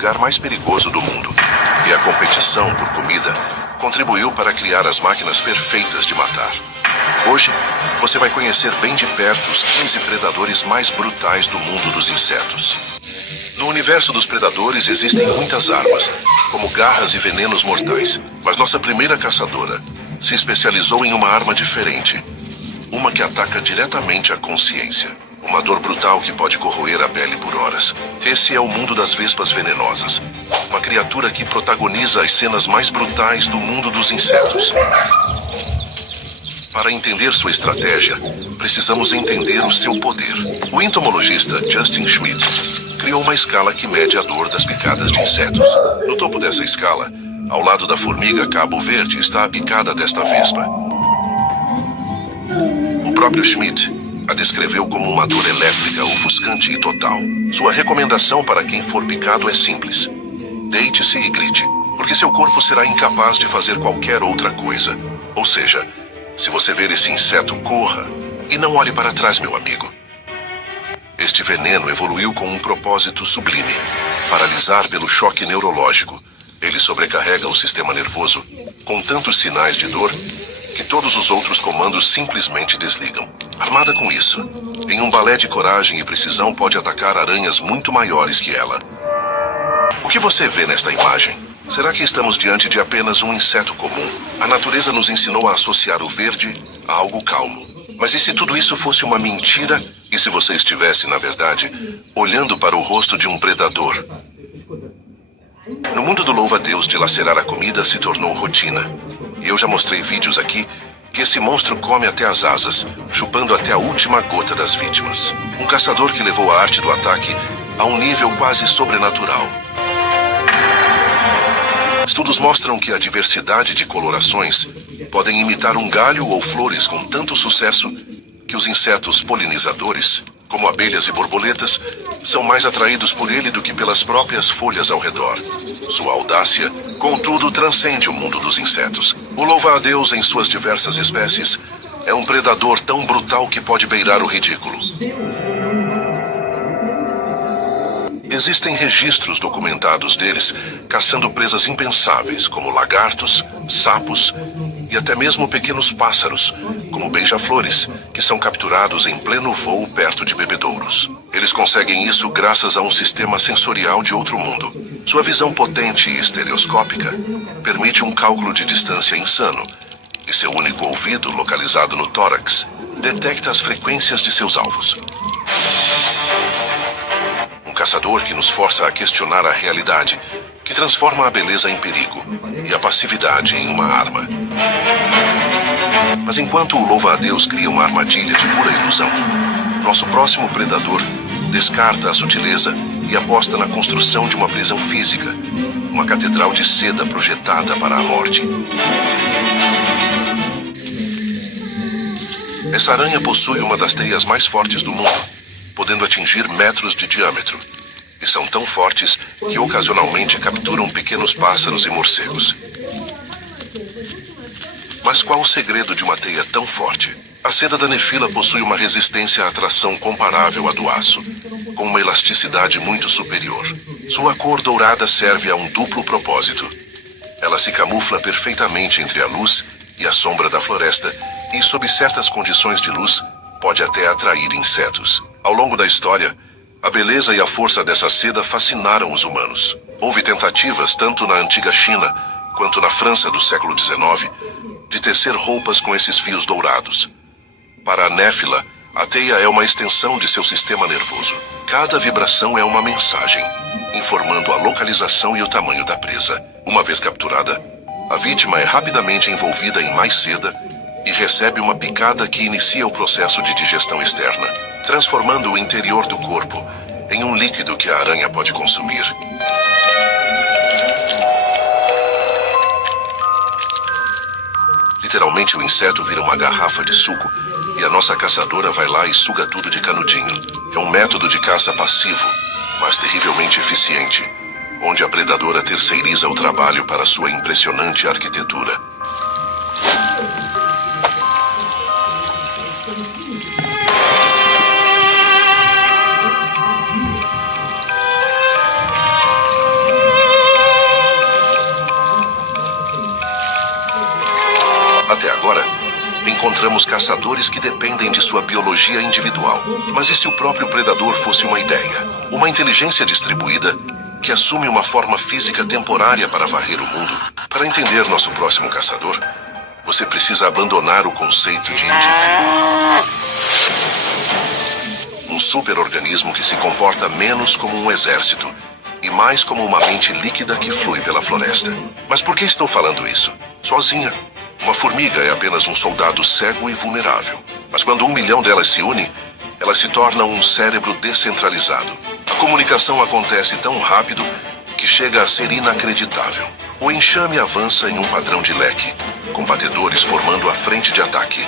lugar mais perigoso do mundo. E a competição por comida contribuiu para criar as máquinas perfeitas de matar. Hoje, você vai conhecer bem de perto os 15 predadores mais brutais do mundo dos insetos. No universo dos predadores existem muitas armas, como garras e venenos mortais. Mas nossa primeira caçadora se especializou em uma arma diferente. Uma que ataca diretamente a consciência. Uma dor brutal que pode corroer a pele por horas. Esse é o mundo das vespas venenosas. Uma criatura que protagoniza as cenas mais brutais do mundo dos insetos. Para entender sua estratégia, precisamos entender o seu poder. O entomologista Justin Schmidt criou uma escala que mede a dor das picadas de insetos. No topo dessa escala, ao lado da formiga cabo verde, está a picada desta vespa. O próprio Schmidt a descreveu como uma dor elétrica, ofuscante e total. Sua recomendação para quem for picado é simples: deite-se e grite, porque seu corpo será incapaz de fazer qualquer outra coisa. Ou seja, se você ver esse inseto, corra e não olhe para trás, meu amigo. Este veneno evoluiu com um propósito sublime: paralisar pelo choque neurológico. Ele sobrecarrega o sistema nervoso com tantos sinais de dor que todos os outros comandos simplesmente desligam. Armada com isso, em um balé de coragem e precisão, pode atacar aranhas muito maiores que ela. O que você vê nesta imagem? Será que estamos diante de apenas um inseto comum? A natureza nos ensinou a associar o verde a algo calmo. Mas e se tudo isso fosse uma mentira? E se você estivesse, na verdade, olhando para o rosto de um predador? No mundo do louva-a-Deus, dilacerar a comida se tornou rotina. E eu já mostrei vídeos aqui que esse monstro come até as asas, chupando até a última gota das vítimas. Um caçador que levou a arte do ataque a um nível quase sobrenatural. Estudos mostram que a diversidade de colorações podem imitar um galho ou flores com tanto sucesso que os insetos polinizadores, como abelhas e borboletas, são mais atraídos por ele do que pelas próprias folhas ao redor. Sua audácia, contudo, transcende o mundo dos insetos. O louva-a-Deus, em suas diversas espécies, é um predador tão brutal que pode beirar o ridículo. Existem registros documentados deles caçando presas impensáveis, como lagartos, sapos e até mesmo pequenos pássaros, como beija-flores, que são capturados em pleno voo perto de bebedouros. Eles conseguem isso graças a um sistema sensorial de outro mundo. Sua visão potente e estereoscópica permite um cálculo de distância insano, e seu único ouvido, localizado no tórax, detecta as frequências de seus alvos. Um caçador que nos força a questionar a realidade, que transforma a beleza em perigo e a passividade em uma arma. Mas enquanto o louva-a-Deus cria uma armadilha de pura ilusão, nosso próximo predador descarta a sutileza e aposta na construção de uma prisão física, uma catedral de seda projetada para a morte. Essa aranha possui uma das teias mais fortes do mundo, podendo atingir metros de diâmetro, e são tão fortes que ocasionalmente capturam pequenos pássaros e morcegos. Mas qual o segredo de uma teia tão forte? A seda da nefila possui uma resistência à atração comparável à do aço, com uma elasticidade muito superior. Sua cor dourada serve a um duplo propósito. Ela se camufla perfeitamente entre a luz e a sombra da floresta, e sob certas condições de luz, pode até atrair insetos. Ao longo da história, a beleza e a força dessa seda fascinaram os humanos. Houve tentativas, tanto na antiga China quanto na França do século XIX, de tecer roupas com esses fios dourados. Para a néfila, a teia é uma extensão de seu sistema nervoso. Cada vibração é uma mensagem, informando a localização e o tamanho da presa. Uma vez capturada, a vítima é rapidamente envolvida em mais seda e recebe uma picada que inicia o processo de digestão externa, transformando o interior do corpo em um líquido que a aranha pode consumir. Literalmente, o inseto vira uma garrafa de suco e a nossa caçadora vai lá e suga tudo de canudinho. É um método de caça passivo, mas terrivelmente eficiente, onde a predadora terceiriza o trabalho para sua impressionante arquitetura. Agora, encontramos caçadores que dependem de sua biologia individual. Mas e se o próprio predador fosse uma ideia? Uma inteligência distribuída que assume uma forma física temporária para varrer o mundo? Para entender nosso próximo caçador, você precisa abandonar o conceito de indivíduo. Um superorganismo que se comporta menos como um exército e mais como uma mente líquida que flui pela floresta. Mas por que estou falando isso? Sozinha, uma formiga é apenas um soldado cego e vulnerável. Mas quando 1 milhão delas se une, elas se tornam um cérebro descentralizado. A comunicação acontece tão rápido que chega a ser inacreditável. O enxame avança em um padrão de leque, com batedores formando a frente de ataque.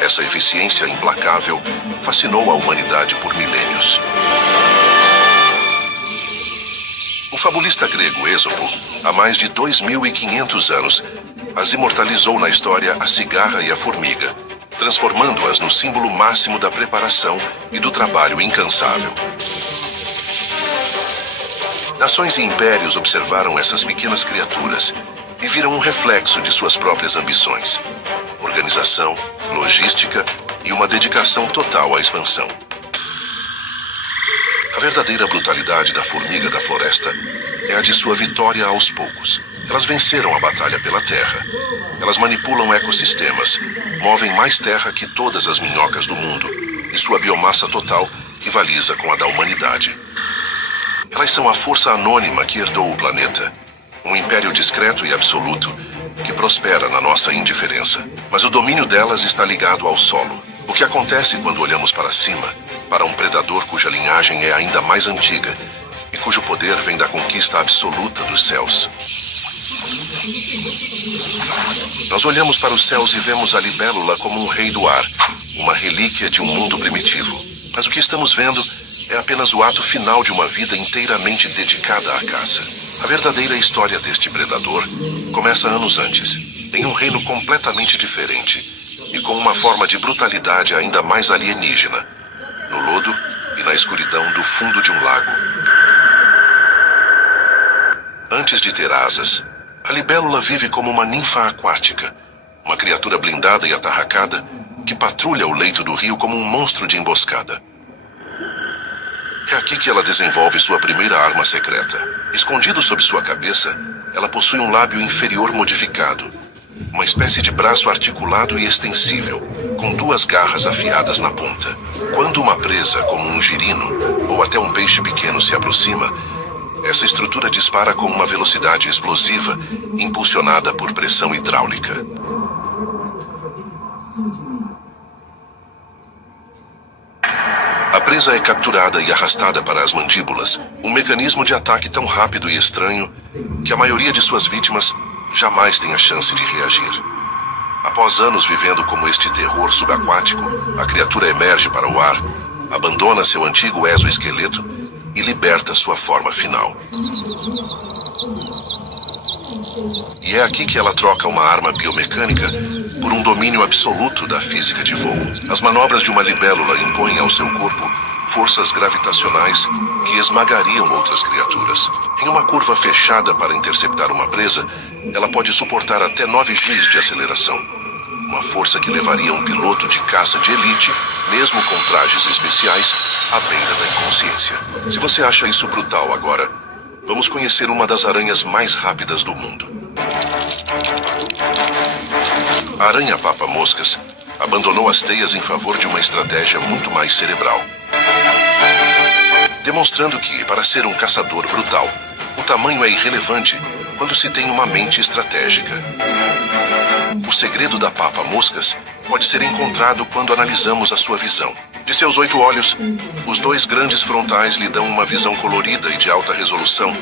Essa eficiência implacável fascinou a humanidade por milênios. O fabulista grego Êxopo, há mais de 2.500 anos, as imortalizou na história a cigarra e a formiga, transformando-as no símbolo máximo da preparação e do trabalho incansável. Nações e impérios observaram essas pequenas criaturas e viram um reflexo de suas próprias ambições, organização, logística e uma dedicação total à expansão. A verdadeira brutalidade da formiga da floresta é a de sua vitória aos poucos. Elas venceram a batalha pela terra. Elas manipulam ecossistemas, movem mais terra que todas as minhocas do mundo, e sua biomassa total rivaliza com a da humanidade. Elas são a força anônima que herdou o planeta, um império discreto e absoluto que prospera na nossa indiferença. Mas o domínio delas está ligado ao solo. O que acontece quando olhamos para cima, para um predador cuja linhagem é ainda mais antiga e cujo poder vem da conquista absoluta dos céus? Nós olhamos para os céus e vemos a libélula como um rei do ar, uma relíquia de um mundo primitivo. Mas o que estamos vendo é apenas o ato final de uma vida inteiramente dedicada à caça. A verdadeira história deste predador começa anos antes, em um reino completamente diferente e com uma forma de brutalidade ainda mais alienígena, no lodo e na escuridão do fundo de um lago. Antes de ter asas, a libélula vive como uma ninfa aquática, uma criatura blindada e atarracada que patrulha o leito do rio como um monstro de emboscada. É aqui que ela desenvolve sua primeira arma secreta. Escondido sob sua cabeça, ela possui um lábio inferior modificado, uma espécie de braço articulado e extensível, com 2 garras afiadas na ponta. Quando uma presa, como um girino ou até um peixe pequeno se aproxima, essa estrutura dispara com uma velocidade explosiva, impulsionada por pressão hidráulica. A presa é capturada e arrastada para as mandíbulas, um mecanismo de ataque tão rápido e estranho que a maioria de suas vítimas jamais tem a chance de reagir. Após anos vivendo como este terror subaquático, a criatura emerge para o ar, abandona seu antigo exoesqueleto e liberta sua forma final. E é aqui que ela troca uma arma biomecânica por um domínio absoluto da física de voo. As manobras de uma libélula impõem ao seu corpo forças gravitacionais que esmagariam outras criaturas. Em uma curva fechada para interceptar uma presa, ela pode suportar até 9 Gs de aceleração. Uma força que levaria um piloto de caça de elite, mesmo com trajes especiais, à beira da inconsciência. Se você acha isso brutal agora, vamos conhecer uma das aranhas mais rápidas do mundo. A aranha-papa-moscas abandonou as teias em favor de uma estratégia muito mais cerebral, demonstrando que, para ser um caçador brutal, o tamanho é irrelevante quando se tem uma mente estratégica. O segredo da papa-moscas pode ser encontrado quando analisamos a sua visão. De seus 8 olhos, os 2 grandes frontais lhe dão uma visão colorida e de alta resolução,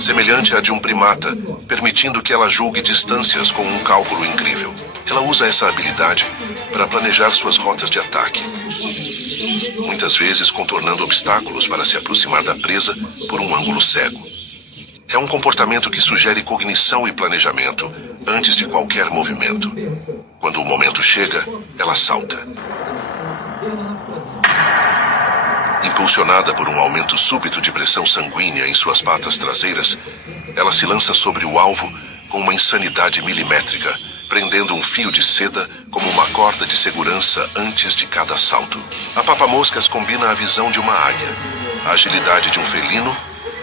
semelhante à de um primata, permitindo que ela julgue distâncias com um cálculo incrível. Ela usa essa habilidade para planejar suas rotas de ataque, muitas vezes contornando obstáculos para se aproximar da presa por um ângulo cego. É um comportamento que sugere cognição e planejamento antes de qualquer movimento. Quando o momento chega, ela salta. Impulsionada por um aumento súbito de pressão sanguínea em suas patas traseiras, ela se lança sobre o alvo com uma insanidade milimétrica, prendendo um fio de seda como uma corda de segurança antes de cada salto. A papa-moscas combina a visão de uma águia, a agilidade de um felino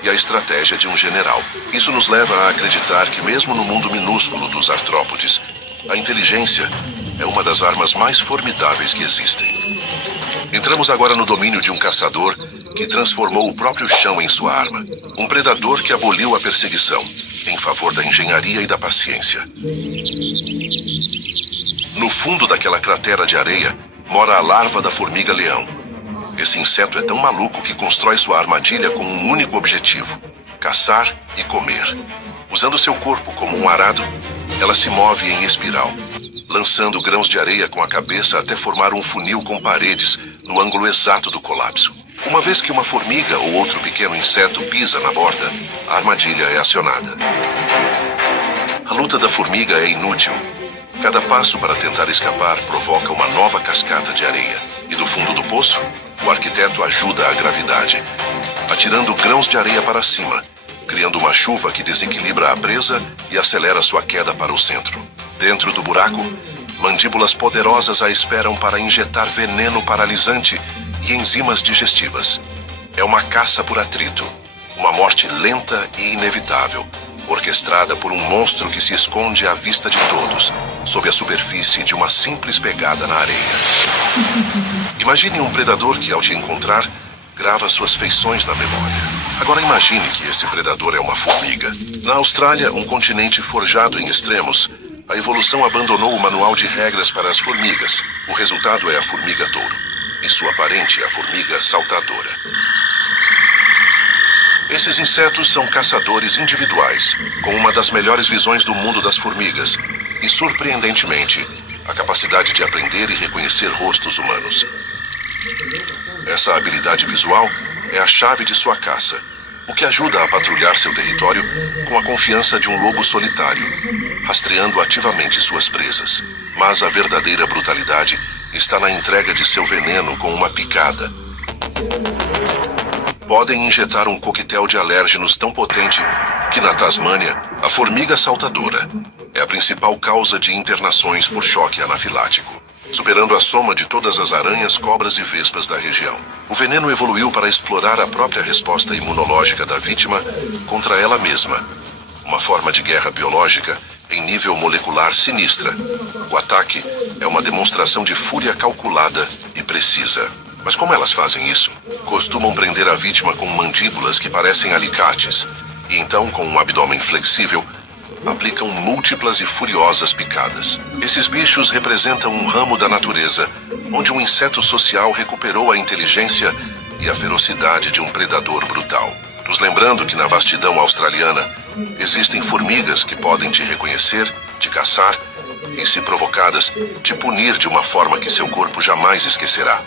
e a estratégia de um general. Isso nos leva a acreditar que mesmo no mundo minúsculo dos artrópodes, a inteligência é uma das armas mais formidáveis que existem. Entramos agora no domínio de um caçador que transformou o próprio chão em sua arma. Um predador que aboliu a perseguição em favor da engenharia e da paciência. No fundo daquela cratera de areia mora a larva da formiga-leão. Esse inseto é tão maluco que constrói sua armadilha com um único objetivo: caçar e comer. Usando seu corpo como um arado, ela se move em espiral, lançando grãos de areia com a cabeça até formar um funil com paredes no ângulo exato do colapso. Uma vez que uma formiga ou outro pequeno inseto pisa na borda, a armadilha é acionada. A luta da formiga é inútil. Cada passo para tentar escapar provoca uma nova cascata de areia. E do fundo do poço, o arquiteto ajuda a gravidade, atirando grãos de areia para cima, criando uma chuva que desequilibra a presa e acelera sua queda para o centro. Dentro do buraco, mandíbulas poderosas a esperam para injetar veneno paralisante e enzimas digestivas. É uma caça por atrito, uma morte lenta e inevitável, orquestrada por um monstro que se esconde à vista de todos, sob a superfície de uma simples pegada na areia. Imagine um predador que, ao te encontrar, grava suas feições na memória. Agora imagine que esse predador é uma formiga. Na Austrália, um continente forjado em extremos, a evolução abandonou o manual de regras para as formigas. O resultado é a formiga-touro, e sua parente, a formiga saltadora. Esses insetos são caçadores individuais, com uma das melhores visões do mundo das formigas, e, surpreendentemente, a capacidade de aprender e reconhecer rostos humanos. Essa habilidade visual é a chave de sua caça, o que ajuda a patrulhar seu território com a confiança de um lobo solitário, rastreando ativamente suas presas. Mas a verdadeira brutalidade está na entrega de seu veneno com uma picada. Podem injetar um coquetel de alérgenos tão potente que, na Tasmânia, a formiga saltadora é a principal causa de internações por choque anafilático, superando a soma de todas as aranhas, cobras e vespas da região. O veneno evoluiu para explorar a própria resposta imunológica da vítima contra ela mesma, uma forma de guerra biológica em nível molecular sinistra. O ataque é uma demonstração de fúria calculada e precisa. Mas como elas fazem isso? Costumam prender a vítima com mandíbulas que parecem alicates, e então, com um abdômen flexível, aplicam múltiplas e furiosas picadas. Esses bichos representam um ramo da natureza, onde um inseto social recuperou a inteligência e a ferocidade de um predador brutal. Nos lembrando que na vastidão australiana existem formigas que podem te reconhecer, te caçar e, se provocadas, te punir de uma forma que seu corpo jamais esquecerá.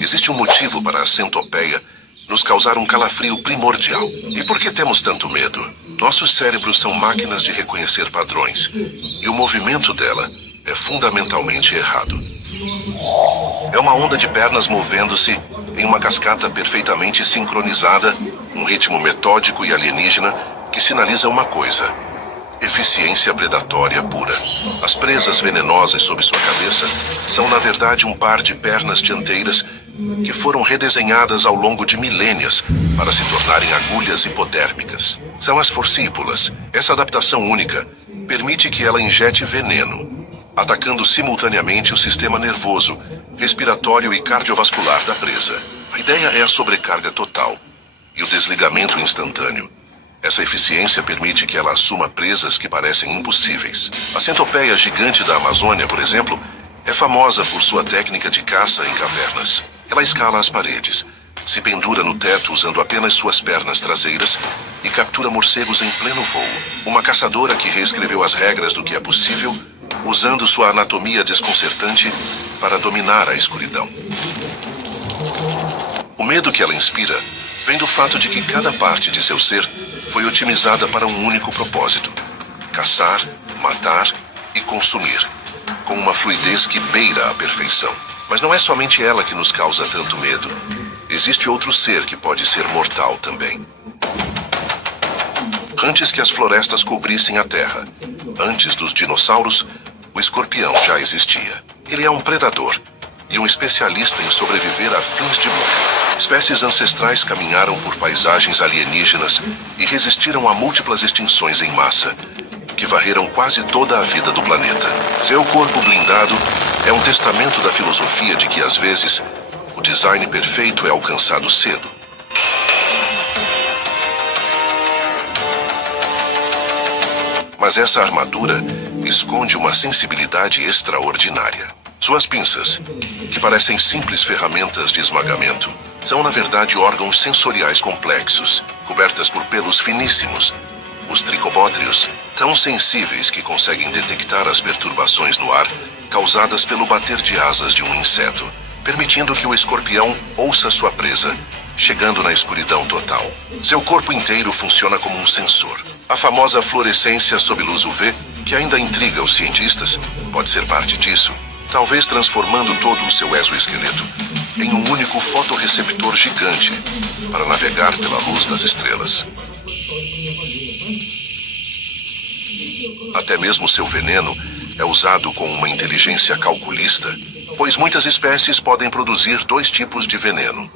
Existe um motivo para a centopeia nos causar um calafrio primordial. E por que temos tanto medo? Nossos cérebros são máquinas de reconhecer padrões, e o movimento dela é fundamentalmente errado. É uma onda de pernas movendo-se em uma cascata perfeitamente sincronizada, um ritmo metódico e alienígena que sinaliza uma coisa: eficiência predatória pura. As presas venenosas sob sua cabeça são, na verdade, um par de pernas dianteiras que foram redesenhadas ao longo de milênios para se tornarem agulhas hipodérmicas. São as forcípulas. Essa adaptação única permite que ela injete veneno, atacando simultaneamente o sistema nervoso, respiratório e cardiovascular da presa. A ideia é a sobrecarga total e o desligamento instantâneo. Essa eficiência permite que ela assuma presas que parecem impossíveis. A centopeia gigante da Amazônia, por exemplo, é famosa por sua técnica de caça em cavernas. Ela escala as paredes, se pendura no teto usando apenas suas pernas traseiras e captura morcegos em pleno voo. Uma caçadora que reescreveu as regras do que é possível, usando sua anatomia desconcertante para dominar a escuridão. O medo que ela inspira vem do fato de que cada parte de seu ser foi otimizada para um único propósito: caçar, matar e consumir, com uma fluidez que beira a perfeição. Mas não é somente ela que nos causa tanto medo. Existe outro ser que pode ser mortal também. Antes que as florestas cobrissem a terra, antes dos dinossauros, o escorpião já existia. Ele é um predador e um especialista em sobreviver a fins de mundo. Espécies ancestrais caminharam por paisagens alienígenas e resistiram a múltiplas extinções em massa, que varreram quase toda a vida do planeta. Seu corpo blindado é um testamento da filosofia de que, às vezes, o design perfeito é alcançado cedo. Mas essa armadura esconde uma sensibilidade extraordinária. Suas pinças, que parecem simples ferramentas de esmagamento, são na verdade órgãos sensoriais complexos, cobertas por pelos finíssimos. Os tricobótrios, tão sensíveis que conseguem detectar as perturbações no ar causadas pelo bater de asas de um inseto, permitindo que o escorpião ouça sua presa, chegando na escuridão total. Seu corpo inteiro funciona como um sensor. A famosa fluorescência sob luz UV, que ainda intriga os cientistas, pode ser parte disso, talvez transformando todo o seu exoesqueleto em um único fotorreceptor gigante para navegar pela luz das estrelas. Até mesmo seu veneno é usado com uma inteligência calculista, pois muitas espécies podem produzir dois tipos de veneno: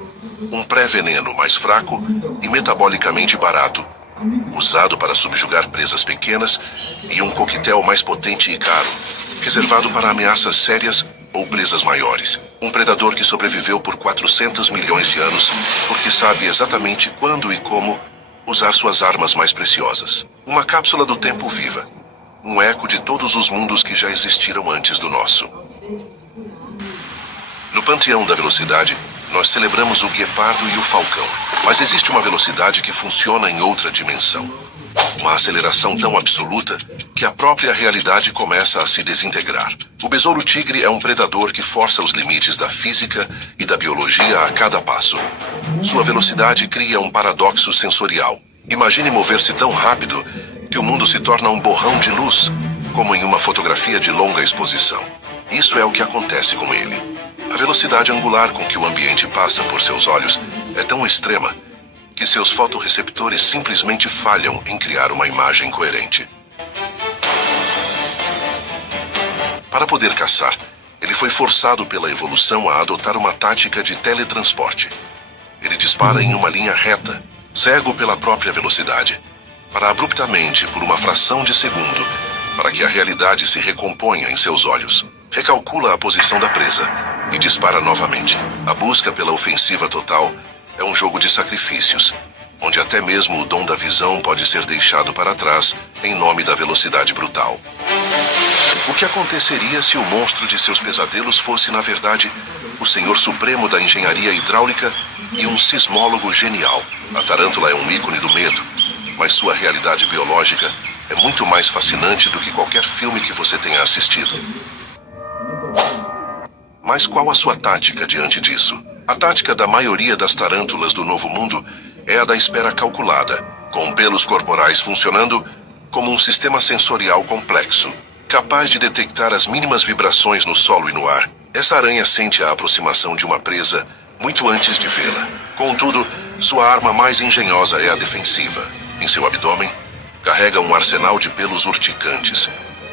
um pré-veneno mais fraco e metabolicamente barato, usado para subjugar presas pequenas, e um coquetel mais potente e caro, reservado para ameaças sérias ou presas maiores. Um predador que sobreviveu por 400 milhões de anos porque sabe exatamente quando e como usar suas armas mais preciosas. Uma cápsula do tempo viva. Um eco de todos os mundos que já existiram antes do nosso. No panteão da velocidade, nós celebramos o guepardo e o falcão. Mas existe uma velocidade que funciona em outra dimensão. Uma aceleração tão absoluta que a própria realidade começa a se desintegrar. O besouro tigre é um predador que força os limites da física e da biologia a cada passo. Sua velocidade cria um paradoxo sensorial. Imagine mover-se tão rápido que o mundo se torna um borrão de luz, como em uma fotografia de longa exposição. Isso é o que acontece com ele. A velocidade angular com que o ambiente passa por seus olhos é tão extrema que seus fotorreceptores simplesmente falham em criar uma imagem coerente. Para poder caçar, ele foi forçado pela evolução a adotar uma tática de teletransporte. Ele dispara em uma linha reta, cego pela própria velocidade, para abruptamente, por uma fração de segundo, para que a realidade se recomponha em seus olhos. Recalcula a posição da presa e dispara novamente. A busca pela ofensiva total é um jogo de sacrifícios, onde até mesmo o dom da visão pode ser deixado para trás em nome da velocidade brutal. O que aconteceria se o monstro de seus pesadelos fosse, na verdade, o Senhor Supremo da Engenharia Hidráulica e um sismólogo genial? A tarântula é um ícone do medo, mas sua realidade biológica é muito mais fascinante do que qualquer filme que você tenha assistido. Mas qual a sua tática diante disso? A tática da maioria das tarântulas do Novo Mundo é a da espera calculada, com pelos corporais funcionando como um sistema sensorial complexo, capaz de detectar as mínimas vibrações no solo e no ar. Essa aranha sente a aproximação de uma presa muito antes de vê-la. Contudo, sua arma mais engenhosa é a defensiva. Em seu abdômen, carrega um arsenal de pelos urticantes,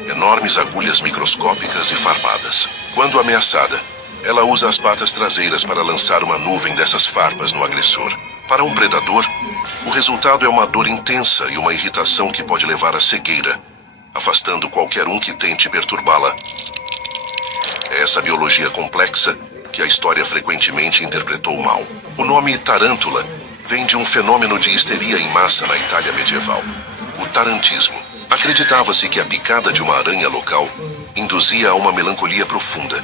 enormes agulhas microscópicas e farpadas. Quando ameaçada, ela usa as patas traseiras para lançar uma nuvem dessas farpas no agressor. Para um predador, o resultado é uma dor intensa e uma irritação que pode levar à cegueira, afastando qualquer um que tente perturbá-la. É essa biologia complexa que a história frequentemente interpretou mal. O nome tarântula vem de um fenômeno de histeria em massa na Itália medieval, o tarantismo. Acreditava-se que a picada de uma aranha local induzia a uma melancolia profunda,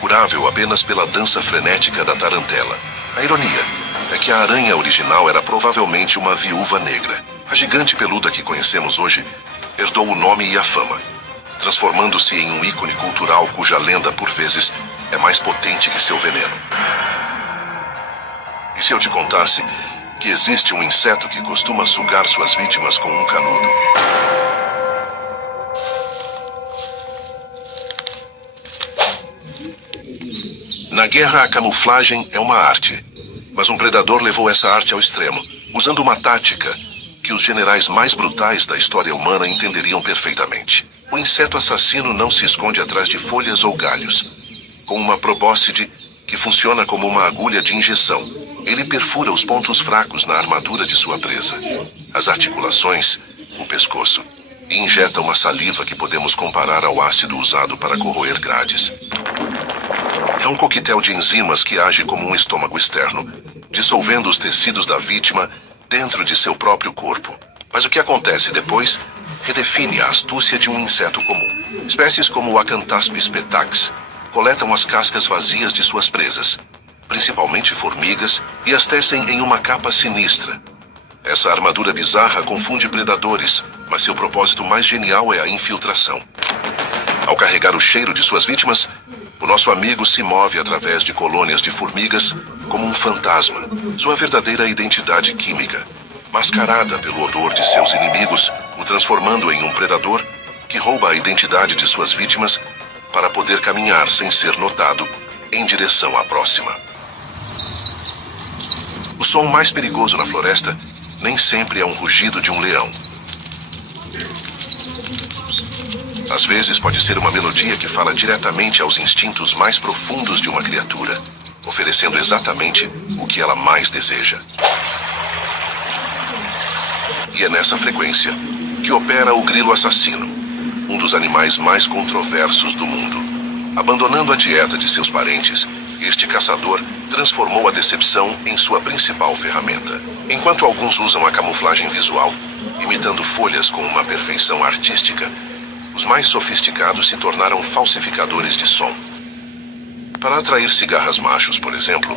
curável apenas pela dança frenética da tarantela. A ironia é que a aranha original era provavelmente uma viúva negra. A gigante peluda que conhecemos hoje herdou o nome e a fama, transformando-se em um ícone cultural cuja lenda, por vezes, é mais potente que seu veneno. E se eu te contasse que existe um inseto que costuma sugar suas vítimas com um canudo? Na guerra, a camuflagem é uma arte, mas um predador levou essa arte ao extremo, usando uma tática que os generais mais brutais da história humana entenderiam perfeitamente. O inseto assassino não se esconde atrás de folhas ou galhos. Com uma probóscide que funciona como uma agulha de injeção, ele perfura os pontos fracos na armadura de sua presa, as articulações, o pescoço, e injeta uma saliva que podemos comparar ao ácido usado para corroer grades. É um coquetel de enzimas que age como um estômago externo, dissolvendo os tecidos da vítima dentro de seu próprio corpo. Mas o que acontece depois redefine a astúcia de um inseto comum. Espécies como o Acanthaspis petax coletam as cascas vazias de suas presas, principalmente formigas, e as tecem em uma capa sinistra. Essa armadura bizarra confunde predadores, mas seu propósito mais genial é a infiltração. Ao carregar o cheiro de suas vítimas, o nosso amigo se move através de colônias de formigas como um fantasma, sua verdadeira identidade química, mascarada pelo odor de seus inimigos, o transformando em um predador que rouba a identidade de suas vítimas para poder caminhar sem ser notado em direção à próxima. O som mais perigoso na floresta nem sempre é um rugido de um leão. Às vezes pode ser uma melodia que fala diretamente aos instintos mais profundos de uma criatura, oferecendo exatamente o que ela mais deseja. E é nessa frequência que opera o grilo assassino, um dos animais mais controversos do mundo. Abandonando a dieta de seus parentes, este caçador transformou a decepção em sua principal ferramenta. Enquanto alguns usam a camuflagem visual, imitando folhas com uma perfeição artística, os mais sofisticados se tornaram falsificadores de som. Para atrair cigarras machos, por exemplo,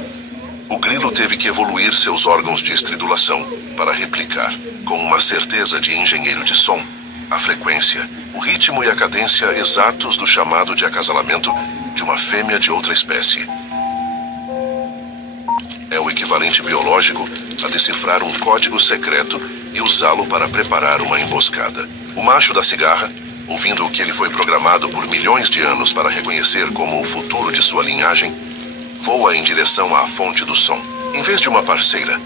o grilo teve que evoluir seus órgãos de estridulação para replicar, com uma certeza de engenheiro de som, a frequência, o ritmo e a cadência exatos do chamado de acasalamento de uma fêmea de outra espécie. É o equivalente biológico a decifrar um código secreto e usá-lo para preparar uma emboscada. O macho da cigarra, ouvindo o que ele foi programado por milhões de anos para reconhecer como o futuro de sua linhagem, voa em direção à fonte do som. Em vez de uma parceira,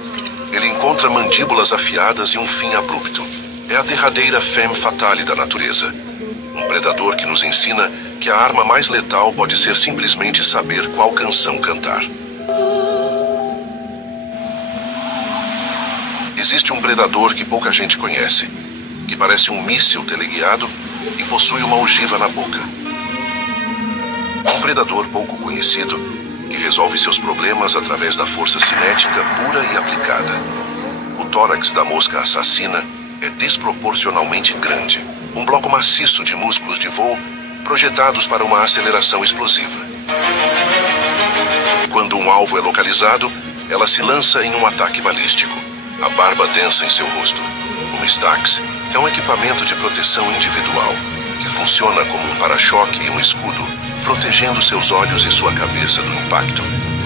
ele encontra mandíbulas afiadas e um fim abrupto. É a derradeira femme fatale da natureza. Um predador que nos ensina que a arma mais letal pode ser simplesmente saber qual canção cantar. Existe um predador que pouca gente conhece, que parece um míssil teleguiado e possui uma ogiva na boca. Um predador pouco conhecido que resolve seus problemas através da força cinética pura e aplicada. O tórax da mosca assassina é desproporcionalmente grande, um bloco maciço de músculos de voo projetados para uma aceleração explosiva. Quando um alvo é localizado, ela se lança em um ataque balístico, a barba densa em seu rosto. O Mistax é um equipamento de proteção individual que funciona como um para-choque e um escudo, protegendo seus olhos e sua cabeça do impacto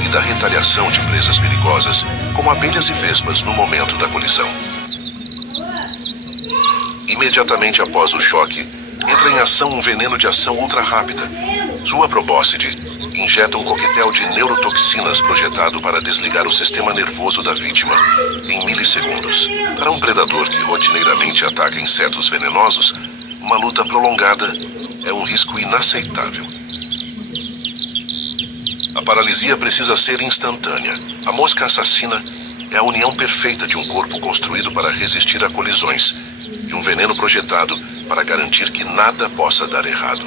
e da retaliação de presas perigosas, como abelhas e vespas no momento da colisão. Imediatamente após o choque, entra em ação um veneno de ação ultra rápida. Sua probóscide injeta um coquetel de neurotoxinas projetado para desligar o sistema nervoso da vítima em milissegundos. Para um predador que rotineiramente ataca insetos venenosos, uma luta prolongada é um risco inaceitável. A paralisia precisa ser instantânea. A mosca assassina é a união perfeita de um corpo construído para resistir a colisões e um veneno projetado para garantir que nada possa dar errado.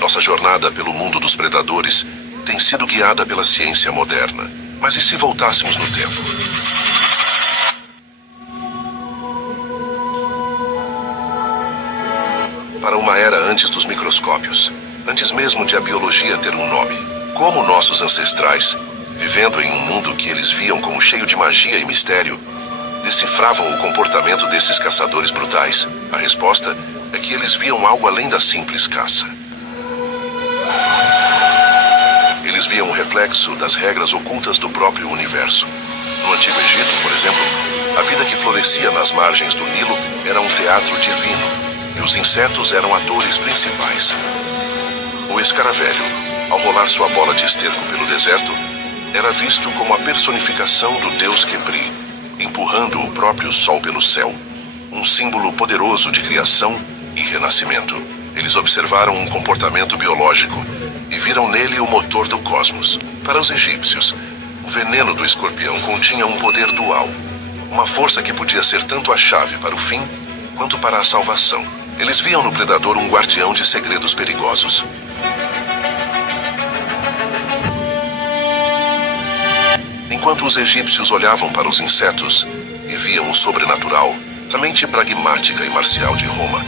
Nossa jornada pelo mundo dos predadores tem sido guiada pela ciência moderna. Mas e se voltássemos no tempo? Para uma era antes dos microscópios, antes mesmo de a biologia ter um nome. Como nossos ancestrais, vivendo em um mundo que eles viam como cheio de magia e mistério, decifravam o comportamento desses caçadores brutais? A resposta é que eles viam algo além da simples caça. Eles viam o reflexo das regras ocultas do próprio universo. No Antigo Egito, por exemplo, a vida que florescia nas margens do Nilo era um teatro divino, e os insetos eram atores principais. O escaravelho, ao rolar sua bola de esterco pelo deserto, era visto como a personificação do deus Khepri, empurrando o próprio sol pelo céu, um símbolo poderoso de criação e renascimento. Eles observaram um comportamento biológico e viram nele o motor do cosmos. Para os egípcios, o veneno do escorpião continha um poder dual, uma força que podia ser tanto a chave para o fim quanto para a salvação. Eles viam no predador um guardião de segredos perigosos. Enquanto os egípcios olhavam para os insetos e viam o sobrenatural, a mente pragmática e marcial de Roma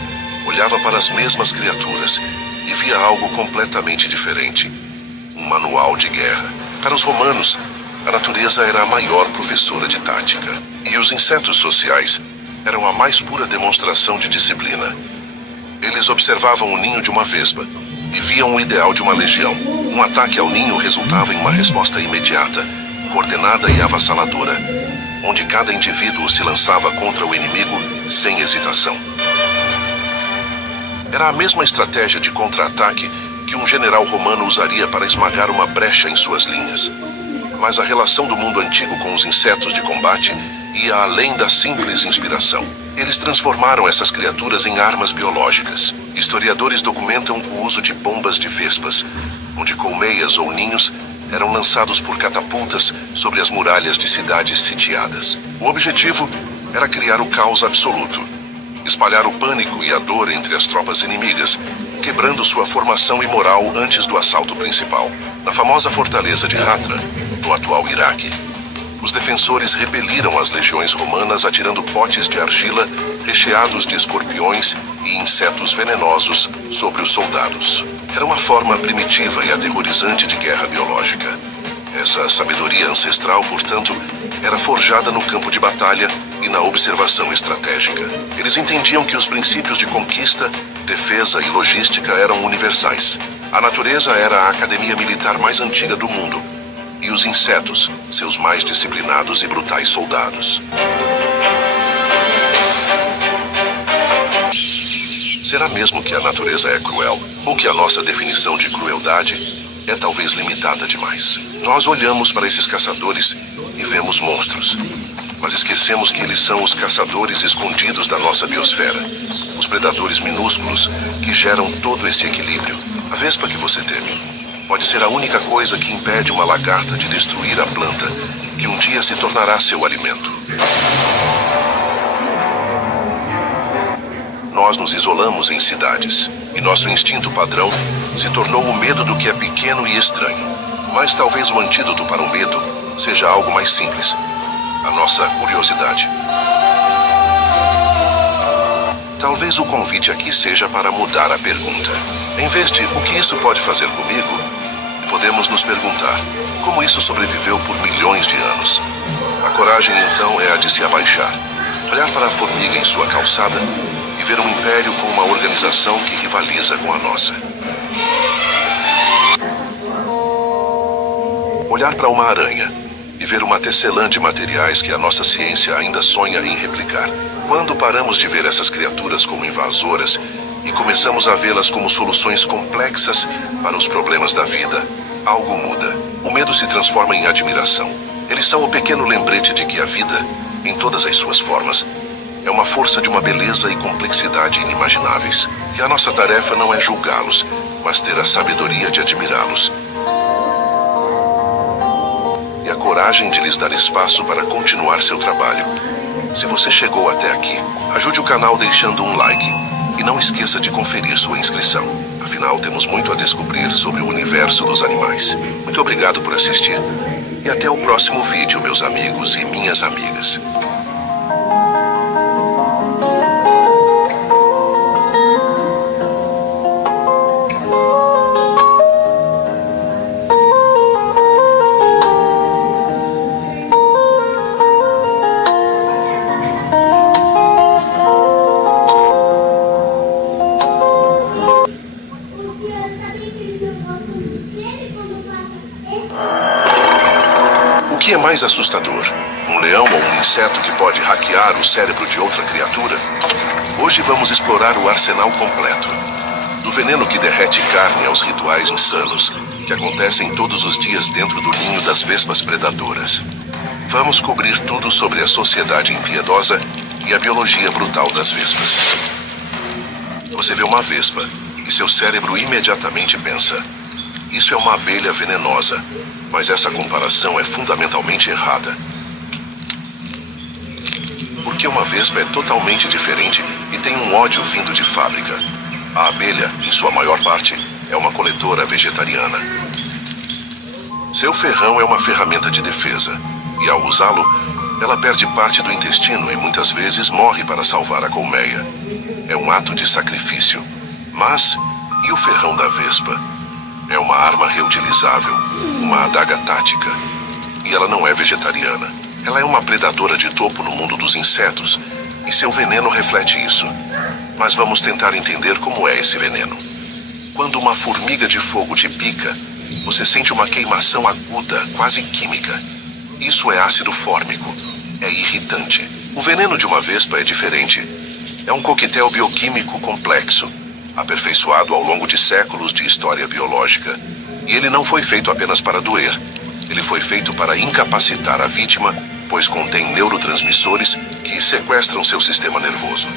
olhava para as mesmas criaturas e via algo completamente diferente. Um manual de guerra. Para os romanos, a natureza era a maior professora de tática, e os insetos sociais eram a mais pura demonstração de disciplina. Eles observavam o ninho de uma vespa e viam o ideal de uma legião. Um ataque ao ninho resultava em uma resposta imediata, coordenada e avassaladora, onde cada indivíduo se lançava contra o inimigo sem hesitação. Era a mesma estratégia de contra-ataque que um general romano usaria para esmagar uma brecha em suas linhas. Mas a relação do mundo antigo com os insetos de combate ia além da simples inspiração. Eles transformaram essas criaturas em armas biológicas. Historiadores documentam o uso de bombas de vespas, onde colmeias ou ninhos eram lançados por catapultas sobre as muralhas de cidades sitiadas. O objetivo era criar o caos absoluto, espalhar o pânico e a dor entre as tropas inimigas, quebrando sua formação e moral antes do assalto principal. Na famosa fortaleza de Hatra, no atual Iraque, os defensores repeliram as legiões romanas atirando potes de argila recheados de escorpiões e insetos venenosos sobre os soldados. Era uma forma primitiva e aterrorizante de guerra biológica. Essa sabedoria ancestral, portanto, era forjada no campo de batalha e na observação estratégica. Eles entendiam que os princípios de conquista, defesa e logística eram universais. A natureza era a academia militar mais antiga do mundo, e os insetos, seus mais disciplinados e brutais soldados. Será mesmo que a natureza é cruel? Ou que a nossa definição de crueldade é talvez limitada demais? Nós olhamos para esses caçadores e vemos monstros, mas esquecemos que eles são os caçadores escondidos da nossa biosfera, os predadores minúsculos que geram todo esse equilíbrio. A vespa que você teme pode ser a única coisa que impede uma lagarta de destruir a planta que um dia se tornará seu alimento. Nós nos isolamos em cidades, e nosso instinto padrão se tornou o medo do que é pequeno e estranho. Mas talvez o antídoto para o medo seja algo mais simples: a nossa curiosidade. Talvez o convite aqui seja para mudar a pergunta. Em vez de "o que isso pode fazer comigo?", podemos nos perguntar: como isso sobreviveu por milhões de anos? A coragem, então, é a de se abaixar, olhar para a formiga em sua calçada e ver um império com uma organização que rivaliza com a nossa. Olhar para uma aranha e ver uma tecelã de materiais que a nossa ciência ainda sonha em replicar. Quando paramos de ver essas criaturas como invasoras e começamos a vê-las como soluções complexas para os problemas da vida, algo muda. O medo se transforma em admiração. Eles são o pequeno lembrete de que a vida, em todas as suas formas, é uma força de uma beleza e complexidade inimagináveis. E a nossa tarefa não é julgá-los, mas ter a sabedoria de admirá-los. E a coragem de lhes dar espaço para continuar seu trabalho. Se você chegou até aqui, ajude o canal deixando um like. E não esqueça de conferir sua inscrição. Afinal, temos muito a descobrir sobre o universo dos animais. Muito obrigado por assistir. E até o próximo vídeo, meus amigos e minhas amigas. O que é mais assustador? Um leão ou um inseto que pode hackear o cérebro de outra criatura? Hoje vamos explorar o arsenal completo. Do veneno que derrete carne aos rituais insanos que acontecem todos os dias dentro do ninho das vespas predadoras. Vamos cobrir tudo sobre a sociedade impiedosa e a biologia brutal das vespas. Você vê uma vespa e seu cérebro imediatamente pensa: isso é uma abelha venenosa. Mas essa comparação é fundamentalmente errada. Porque uma vespa é totalmente diferente e tem um ódio vindo de fábrica. A abelha, em sua maior parte, é uma coletora vegetariana. Seu ferrão é uma ferramenta de defesa, e ao usá-lo, ela perde parte do intestino e muitas vezes morre para salvar a colmeia. É um ato de sacrifício. Mas, e o ferrão da vespa? É uma arma reutilizável, uma adaga tática. E ela não é vegetariana. Ela é uma predadora de topo no mundo dos insetos, e seu veneno reflete isso. Mas vamos tentar entender como é esse veneno. Quando uma formiga de fogo te pica, você sente uma queimação aguda, quase química. Isso é ácido fórmico. É irritante. O veneno de uma vespa é diferente. É um coquetel bioquímico complexo, aperfeiçoado ao longo de séculos de história biológica. E ele não foi feito apenas para doer. Ele foi feito para incapacitar a vítima, pois contém neurotransmissores que sequestram seu sistema nervoso,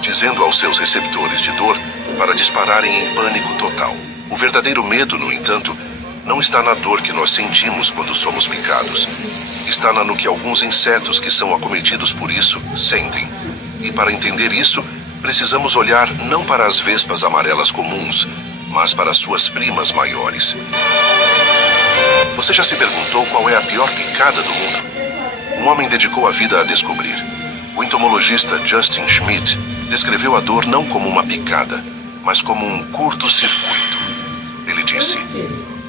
dizendo aos seus receptores de dor para dispararem em pânico total. O verdadeiro medo, no entanto, não está na dor que nós sentimos quando somos picados. Está no que alguns insetos que são acometidos por isso sentem. E para entender isso, precisamos olhar não para as vespas amarelas comuns, mas para suas primas maiores. Você já se perguntou qual é a pior picada do mundo? Um homem dedicou a vida a descobrir. O entomologista Justin Schmidt descreveu a dor não como uma picada, mas como um curto-circuito. Ele disse: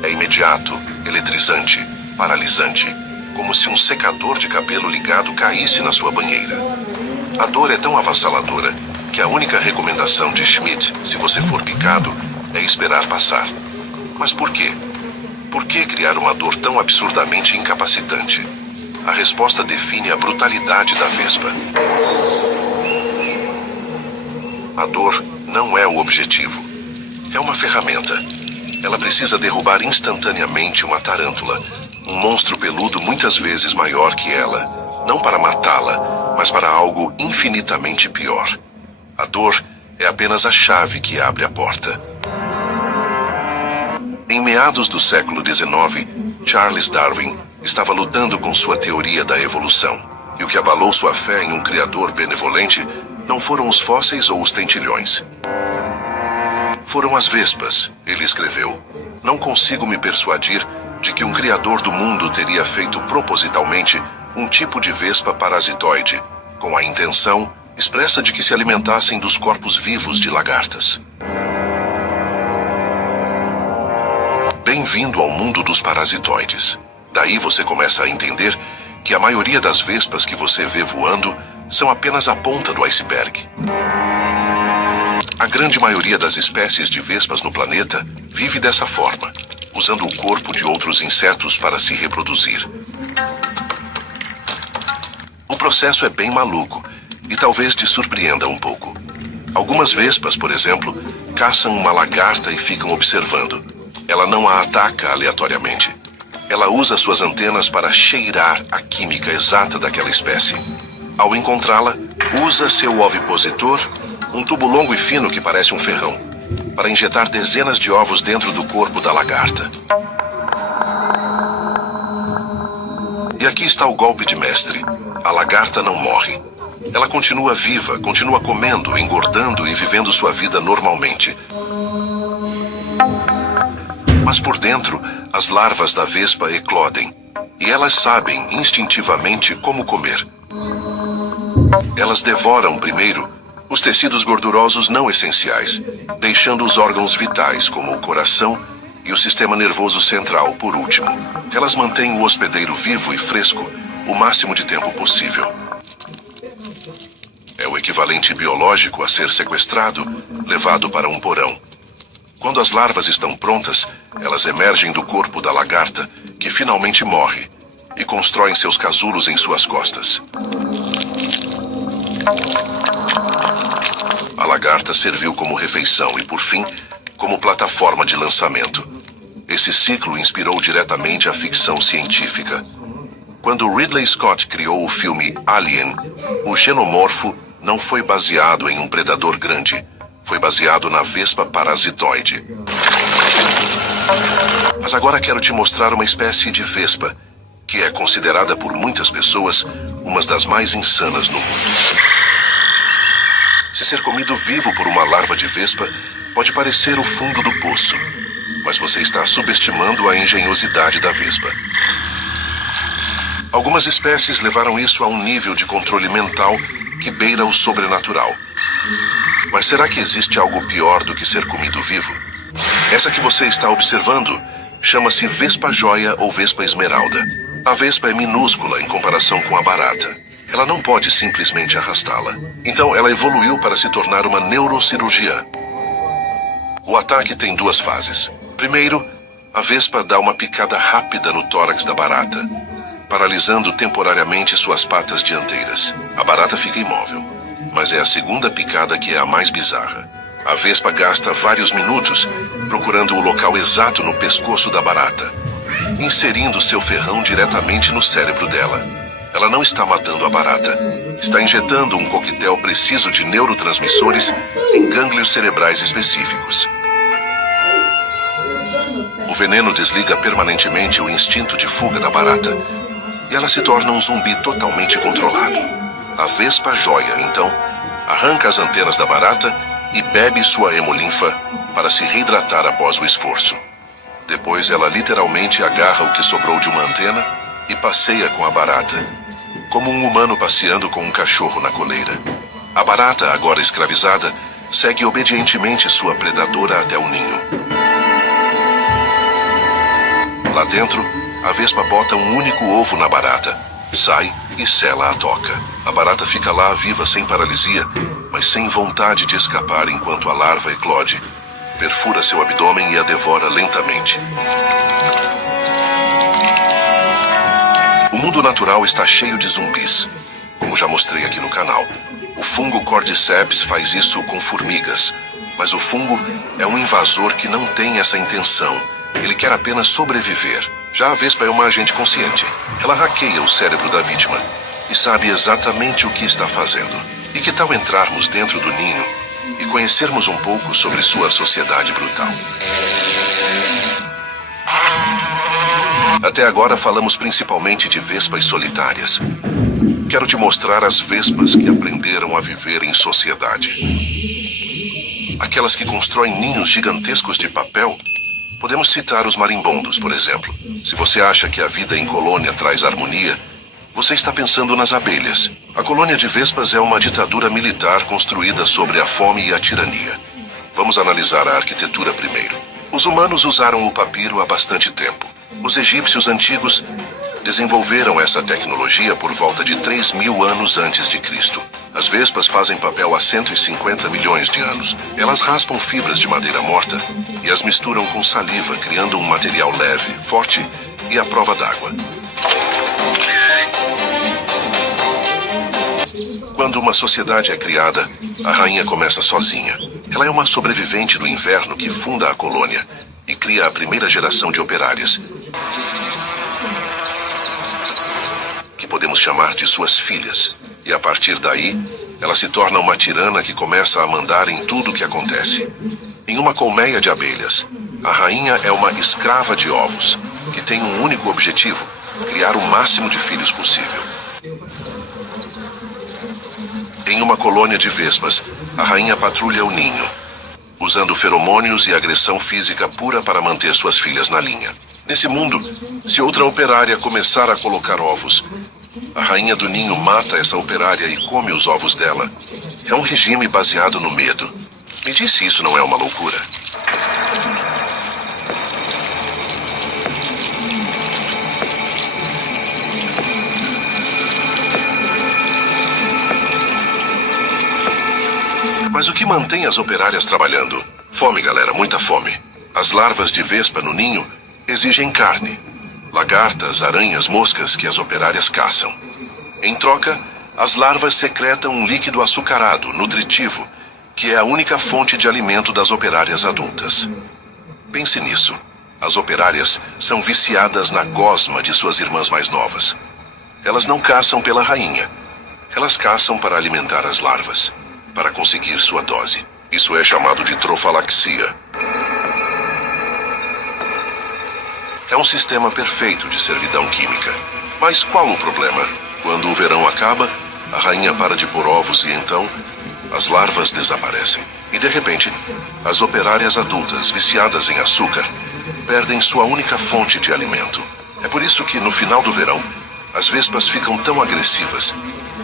é imediato, eletrizante, paralisante, como se um secador de cabelo ligado caísse na sua banheira. A dor é tão avassaladora que a única recomendação de Schmidt, se você for picado, é esperar passar. Mas por quê? Por que criar uma dor tão absurdamente incapacitante? A resposta define a brutalidade da vespa. A dor não é o objetivo. É uma ferramenta. Ela precisa derrubar instantaneamente uma tarântula, um monstro peludo muitas vezes maior que ela, não para matá-la, mas para algo infinitamente pior. A dor é apenas a chave que abre a porta. Em meados do século XIX, Charles Darwin estava lutando com sua teoria da evolução, e o que abalou sua fé em um criador benevolente não foram os fósseis ou os tentilhões. Foram as vespas, ele escreveu. Não consigo me persuadir de que um criador do mundo teria feito propositalmente um tipo de vespa parasitoide, com a intenção expressa de que se alimentassem dos corpos vivos de lagartas. Bem-vindo ao mundo dos parasitoides. Daí você começa a entender que a maioria das vespas que você vê voando são apenas a ponta do iceberg. A grande maioria das espécies de vespas no planeta vive dessa forma, usando o corpo de outros insetos para se reproduzir. O processo é bem maluco e talvez te surpreenda um pouco. Algumas vespas, por exemplo, caçam uma lagarta e ficam observando. Ela não a ataca aleatoriamente. Ela usa suas antenas para cheirar a química exata daquela espécie. Ao encontrá-la, usa seu ovipositor, um tubo longo e fino que parece um ferrão, para injetar dezenas de ovos dentro do corpo da lagarta. E aqui está o golpe de mestre. A lagarta não morre. Ela continua viva, continua comendo, engordando e vivendo sua vida normalmente. Mas por dentro, as larvas da vespa eclodem, e elas sabem instintivamente como comer. Elas devoram primeiro os tecidos gordurosos não essenciais, deixando os órgãos vitais, como o coração e o sistema nervoso central, por último. Elas mantêm o hospedeiro vivo e fresco o máximo de tempo possível. É o equivalente biológico a ser sequestrado, levado para um porão. Quando as larvas estão prontas, elas emergem do corpo da lagarta, que finalmente morre, e constroem seus casulos em suas costas. A lagarta serviu como refeição e, por fim, como plataforma de lançamento. Esse ciclo inspirou diretamente a ficção científica. Quando Ridley Scott criou o filme Alien, o xenomorfo não foi baseado em um predador grande. Foi baseado na vespa parasitoide. Mas agora quero te mostrar uma espécie de vespa, que é considerada por muitas pessoas uma das mais insanas no mundo. Se ser comido vivo por uma larva de vespa pode parecer o fundo do poço, mas você está subestimando a engenhosidade da vespa. Algumas espécies levaram isso a um nível de controle mental que beira o sobrenatural. Mas será que existe algo pior do que ser comido vivo? Essa que você está observando chama-se vespa-joia ou vespa-esmeralda. A vespa é minúscula em comparação com a barata. Ela não pode simplesmente arrastá-la. Então ela evoluiu para se tornar uma neurocirurgiã. O ataque tem duas fases. Primeiro, a vespa dá uma picada rápida no tórax da barata, paralisando temporariamente suas patas dianteiras. A barata fica imóvel, mas é a segunda picada que é a mais bizarra. A vespa gasta vários minutos procurando o local exato no pescoço da barata, inserindo seu ferrão diretamente no cérebro dela. Ela não está matando a barata, está injetando um coquetel preciso de neurotransmissores em gânglios cerebrais específicos. O veneno desliga permanentemente o instinto de fuga da barata, e ela se torna um zumbi totalmente controlado. A vespa-joia, então, arranca as antenas da barata e bebe sua hemolinfa para se reidratar após o esforço. Depois ela literalmente agarra o que sobrou de uma antena e passeia com a barata, como um humano passeando com um cachorro na coleira. A barata, agora escravizada, segue obedientemente sua predadora até o ninho. Lá dentro, a vespa bota um único ovo na barata, sai e sela a toca. A barata fica lá viva sem paralisia, mas sem vontade de escapar enquanto a larva eclode, perfura seu abdômen e a devora lentamente. O mundo natural está cheio de zumbis, como já mostrei aqui no canal. O fungo Cordyceps faz isso com formigas, mas o fungo é um invasor que não tem essa intenção. Ele quer apenas sobreviver. Já a vespa é uma agente consciente. Ela hackeia o cérebro da vítima e sabe exatamente o que está fazendo. E que tal entrarmos dentro do ninho e conhecermos um pouco sobre sua sociedade brutal? Até agora falamos principalmente de vespas solitárias. Quero te mostrar as vespas que aprenderam a viver em sociedade. Aquelas que constroem ninhos gigantescos de papel. Podemos citar os marimbondos, por exemplo. Se você acha que a vida em colônia traz harmonia, você está pensando nas abelhas. A colônia de vespas é uma ditadura militar construída sobre a fome e a tirania. Vamos analisar a arquitetura primeiro. Os humanos usaram o papiro há bastante tempo. Os egípcios antigos desenvolveram essa tecnologia por volta de 3.000 anos antes de Cristo. As vespas fazem papel há 150 milhões de anos. Elas raspam fibras de madeira morta e as misturam com saliva, criando um material leve, forte e à prova d'água. Quando uma sociedade é criada, a rainha começa sozinha. Ela é uma sobrevivente do inverno que funda a colônia e cria a primeira geração de operárias, que podemos chamar de suas filhas. E a partir daí, ela se torna uma tirana que começa a mandar em tudo o que acontece. Em uma colmeia de abelhas, a rainha é uma escrava de ovos, que tem um único objetivo: criar o máximo de filhos possível. Em uma colônia de vespas, a rainha patrulha o ninho, usando feromônios e agressão física pura para manter suas filhas na linha. Nesse mundo, se outra operária começar a colocar ovos, a rainha do ninho mata essa operária e come os ovos dela. É um regime baseado no medo. Me diz se isso não é uma loucura. Mas o que mantém as operárias trabalhando? Fome, galera, muita fome. As larvas de vespa no ninho exigem carne. Lagartas, aranhas, moscas que as operárias caçam. Em troca, as larvas secretam um líquido açucarado, nutritivo, que é a única fonte de alimento das operárias adultas. Pense nisso. As operárias são viciadas na gosma de suas irmãs mais novas. Elas não caçam pela rainha. Elas caçam para alimentar as larvas, para conseguir sua dose. Isso é chamado de trofalaxia. É um sistema perfeito de servidão química. Mas qual o problema? Quando o verão acaba, a rainha para de pôr ovos e então as larvas desaparecem. E de repente, as operárias adultas viciadas em açúcar perdem sua única fonte de alimento. É por isso que, no final do verão, as vespas ficam tão agressivas,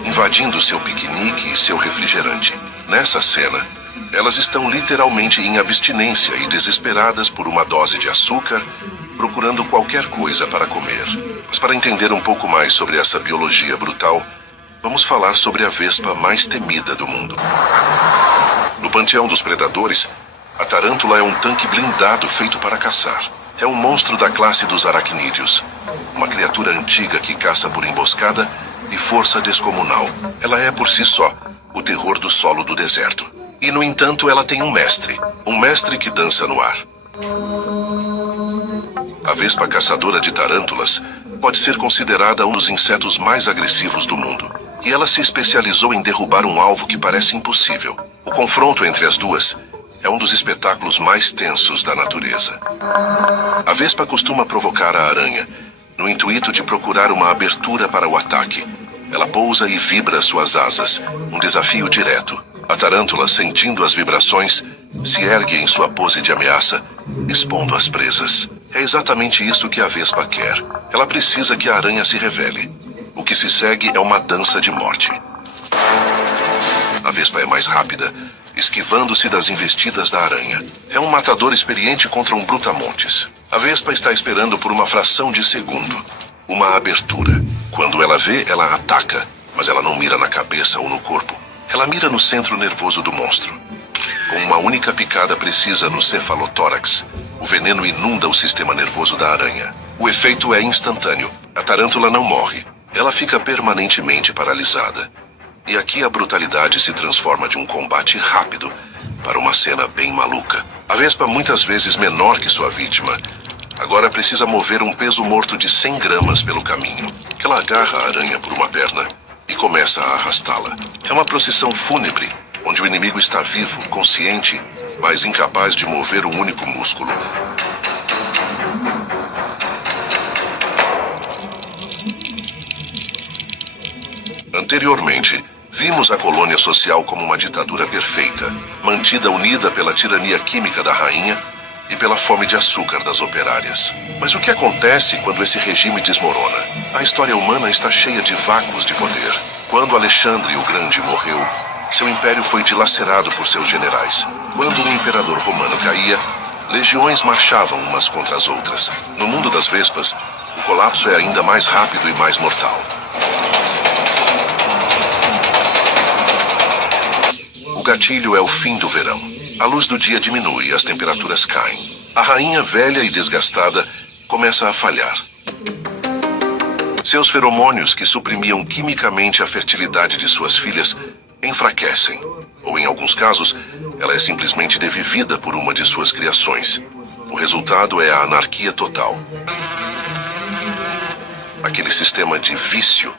invadindo seu piquenique e seu refrigerante. Nessa cena, elas estão literalmente em abstinência e desesperadas por uma dose de açúcar, procurando qualquer coisa para comer. Mas para entender um pouco mais sobre essa biologia brutal, vamos falar sobre a vespa mais temida do mundo. No panteão dos predadores, a tarântula é um tanque blindado feito para caçar. É um monstro da classe dos aracnídeos, uma criatura antiga que caça por emboscada e força descomunal. Ela é, por si só, o terror do solo do deserto. E, no entanto, ela tem um mestre que dança no ar. A vespa caçadora de tarântulas pode ser considerada um dos insetos mais agressivos do mundo. E ela se especializou em derrubar um alvo que parece impossível. O confronto entre as duas é um dos espetáculos mais tensos da natureza. A vespa costuma provocar a aranha, no intuito de procurar uma abertura para o ataque. Ela pousa e vibra suas asas, um desafio direto. A tarântula, sentindo as vibrações, se ergue em sua pose de ameaça, expondo as presas. É exatamente isso que a vespa quer. Ela precisa que a aranha se revele. O que se segue é uma dança de morte. A vespa é mais rápida, esquivando-se das investidas da aranha. É um matador experiente contra um brutamontes. A vespa está esperando por uma fração de segundo. Uma abertura. Quando ela vê, ela ataca, mas ela não mira na cabeça ou no corpo. Ela mira no centro nervoso do monstro. Com uma única picada precisa no cefalotórax, o veneno inunda o sistema nervoso da aranha. O efeito é instantâneo. A tarântula não morre. Ela fica permanentemente paralisada. E aqui a brutalidade se transforma de um combate rápido para uma cena bem maluca. A vespa, muitas vezes menor que sua vítima, agora precisa mover um peso morto de 100 gramas pelo caminho. Ela agarra a aranha por uma perna e começa a arrastá-la. É uma procissão fúnebre, onde o inimigo está vivo, consciente, mas incapaz de mover um único músculo. Anteriormente, vimos a colônia social como uma ditadura perfeita, mantida unida pela tirania química da rainha e pela fome de açúcar das operárias. Mas o que acontece quando esse regime desmorona? A história humana está cheia de vácuos de poder. Quando Alexandre o Grande morreu, seu império foi dilacerado por seus generais. Quando o imperador romano caía, legiões marchavam umas contra as outras. No mundo das vespas, o colapso é ainda mais rápido e mais mortal. O gatilho é o fim do verão. A luz do dia diminui e as temperaturas caem. A rainha, velha e desgastada, começa a falhar. Seus feromônios, que suprimiam quimicamente a fertilidade de suas filhas, enfraquecem. Ou, em alguns casos, ela é simplesmente devivida por uma de suas criações. O resultado é a anarquia total. Aquele sistema de vício,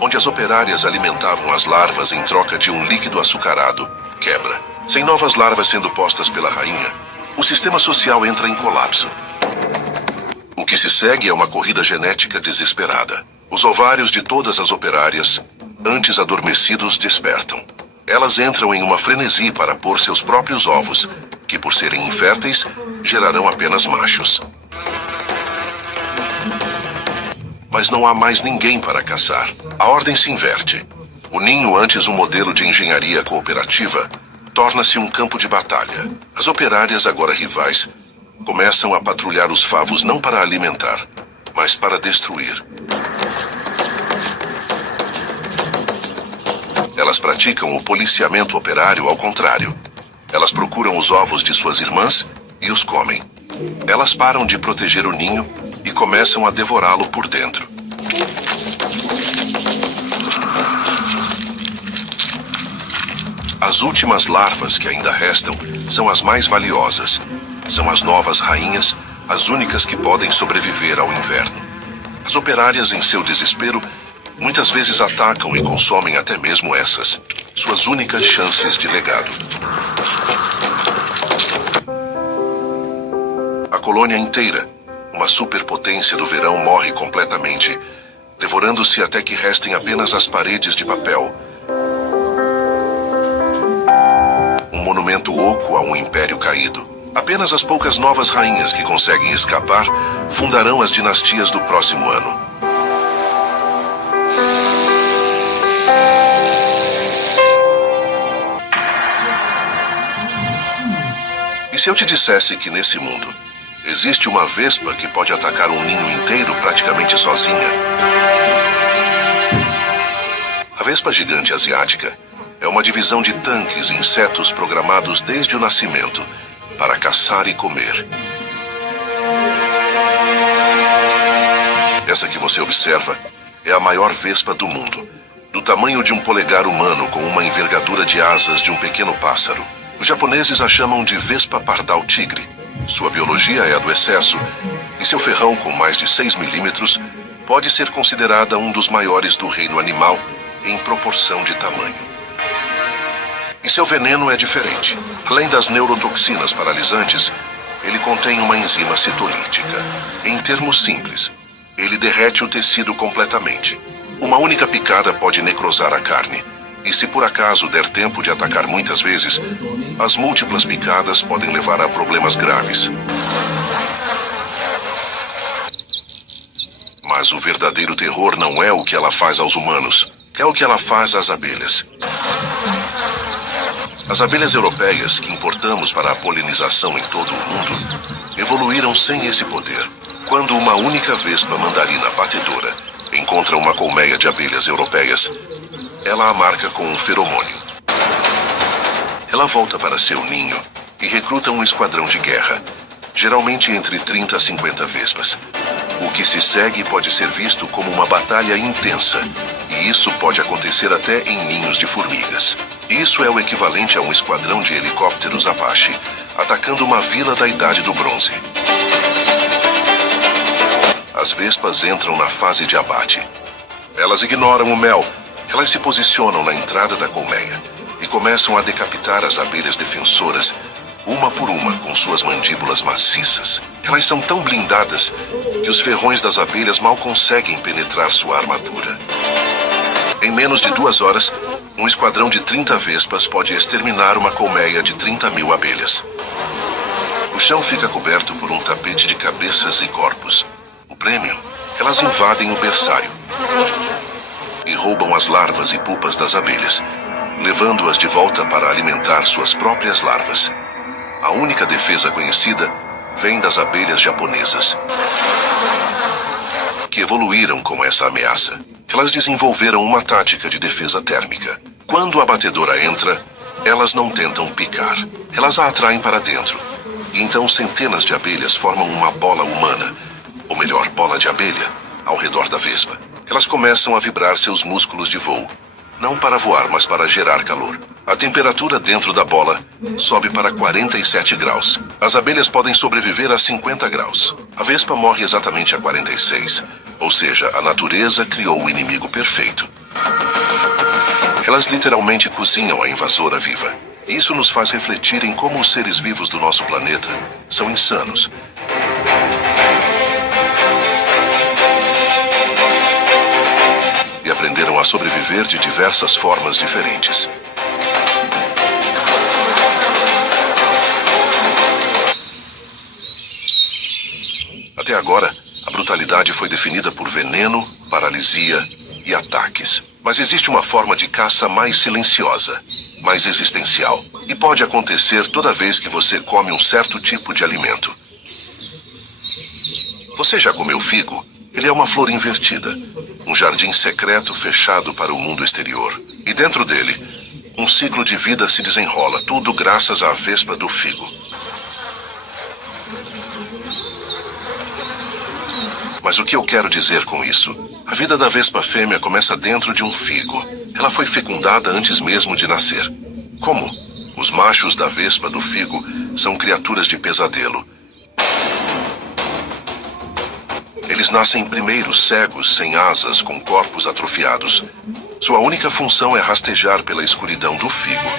onde as operárias alimentavam as larvas em troca de um líquido açucarado, quebra. Sem novas larvas sendo postas pela rainha, o sistema social entra em colapso. O que se segue é uma corrida genética desesperada. Os ovários de todas as operárias, antes adormecidos, despertam. Elas entram em uma frenesi para pôr seus próprios ovos, que por serem inférteis, gerarão apenas machos. Mas não há mais ninguém para caçar. A ordem se inverte. O ninho, antes um modelo de engenharia cooperativa, torna-se um campo de batalha. As operárias, agora rivais, começam a patrulhar os favos não para alimentar, mas para destruir. Elas praticam o policiamento operário ao contrário. Elas procuram os ovos de suas irmãs e os comem. Elas param de proteger o ninho e começam a devorá-lo por dentro. As últimas larvas que ainda restam são as mais valiosas. São as novas rainhas, as únicas que podem sobreviver ao inverno. As operárias, em seu desespero, Muitas vezes atacam e consomem até mesmo essas, suas únicas chances de legado. A colônia inteira, uma superpotência do verão, morre completamente, devorando-se até que restem apenas as paredes de papel. Um monumento oco a um império caído. Apenas as poucas novas rainhas que conseguem escapar fundarão as dinastias do próximo ano. E se eu te dissesse que nesse mundo existe uma vespa que pode atacar um ninho inteiro praticamente sozinha? A vespa gigante asiática é uma divisão de tanques e insetos programados desde o nascimento para caçar e comer. Essa que você observa é a maior vespa do mundo, do tamanho de um polegar humano com uma envergadura de asas de um pequeno pássaro. Os japoneses a chamam de vespa pardal tigre. Sua biologia é a do excesso, e seu ferrão com mais de 6 milímetros pode ser considerada um dos maiores do reino animal em proporção de tamanho. E seu veneno é diferente. Além das neurotoxinas paralisantes, ele contém uma enzima citolítica. Em termos simples, ele derrete o tecido completamente. Uma única picada pode necrosar a carne. E se por acaso der tempo de atacar muitas vezes, as múltiplas picadas podem levar a problemas graves. Mas o verdadeiro terror não é o que ela faz aos humanos, é o que ela faz às abelhas. As abelhas europeias, que importamos para a polinização em todo o mundo, evoluíram sem esse poder. Quando uma única vespa mandarina batedora encontra uma colmeia de abelhas europeias, ela a marca com um feromônio. Ela volta para seu ninho e recruta um esquadrão de guerra, geralmente entre 30 a 50 vespas. O que se segue pode ser visto como uma batalha intensa, e isso pode acontecer até em ninhos de formigas. Isso é o equivalente a um esquadrão de helicópteros Apache atacando uma vila da Idade do Bronze. As vespas entram na fase de abate. Elas ignoram o mel. Elas se posicionam na entrada da colmeia e começam a decapitar as abelhas defensoras, uma por uma, com suas mandíbulas maciças. Elas são tão blindadas que os ferrões das abelhas mal conseguem penetrar sua armadura. Em menos de 2 horas, um esquadrão de 30 vespas pode exterminar uma colmeia de 30 mil abelhas. O chão fica coberto por um tapete de cabeças e corpos. O prêmio? Elas invadem o berçário e roubam as larvas e pupas das abelhas, levando-as de volta para alimentar suas próprias larvas. A única defesa conhecida vem das abelhas japonesas, que evoluíram com essa ameaça. Elas desenvolveram uma tática de defesa térmica. Quando a batedora entra, elas não tentam picar. Elas a atraem para dentro. E então centenas de abelhas formam uma bola humana, ou melhor, bola de abelha, ao redor da vespa. Elas começam a vibrar seus músculos de voo, não para voar, mas para gerar calor. A temperatura dentro da bola sobe para 47 graus. As abelhas podem sobreviver a 50 graus. A vespa morre exatamente a 46, ou seja, a natureza criou o inimigo perfeito. Elas literalmente cozinham a invasora viva. Isso nos faz refletir em como os seres vivos do nosso planeta são insanos. E aprenderam a sobreviver de diversas formas diferentes. Até agora, a brutalidade foi definida por veneno, paralisia e ataques. Mas existe uma forma de caça mais silenciosa, mais existencial, e pode acontecer toda vez que você come um certo tipo de alimento. Você já comeu figo? Ele é uma flor invertida, um jardim secreto fechado para o mundo exterior. E dentro dele, um ciclo de vida se desenrola, tudo graças à vespa do figo. Mas o que eu quero dizer com isso? A vida da vespa fêmea começa dentro de um figo. Ela foi fecundada antes mesmo de nascer. Como? Os machos da vespa do figo são criaturas de pesadelo. Eles nascem primeiro cegos, sem asas, com corpos atrofiados. Sua única função é rastejar pela escuridão do figo,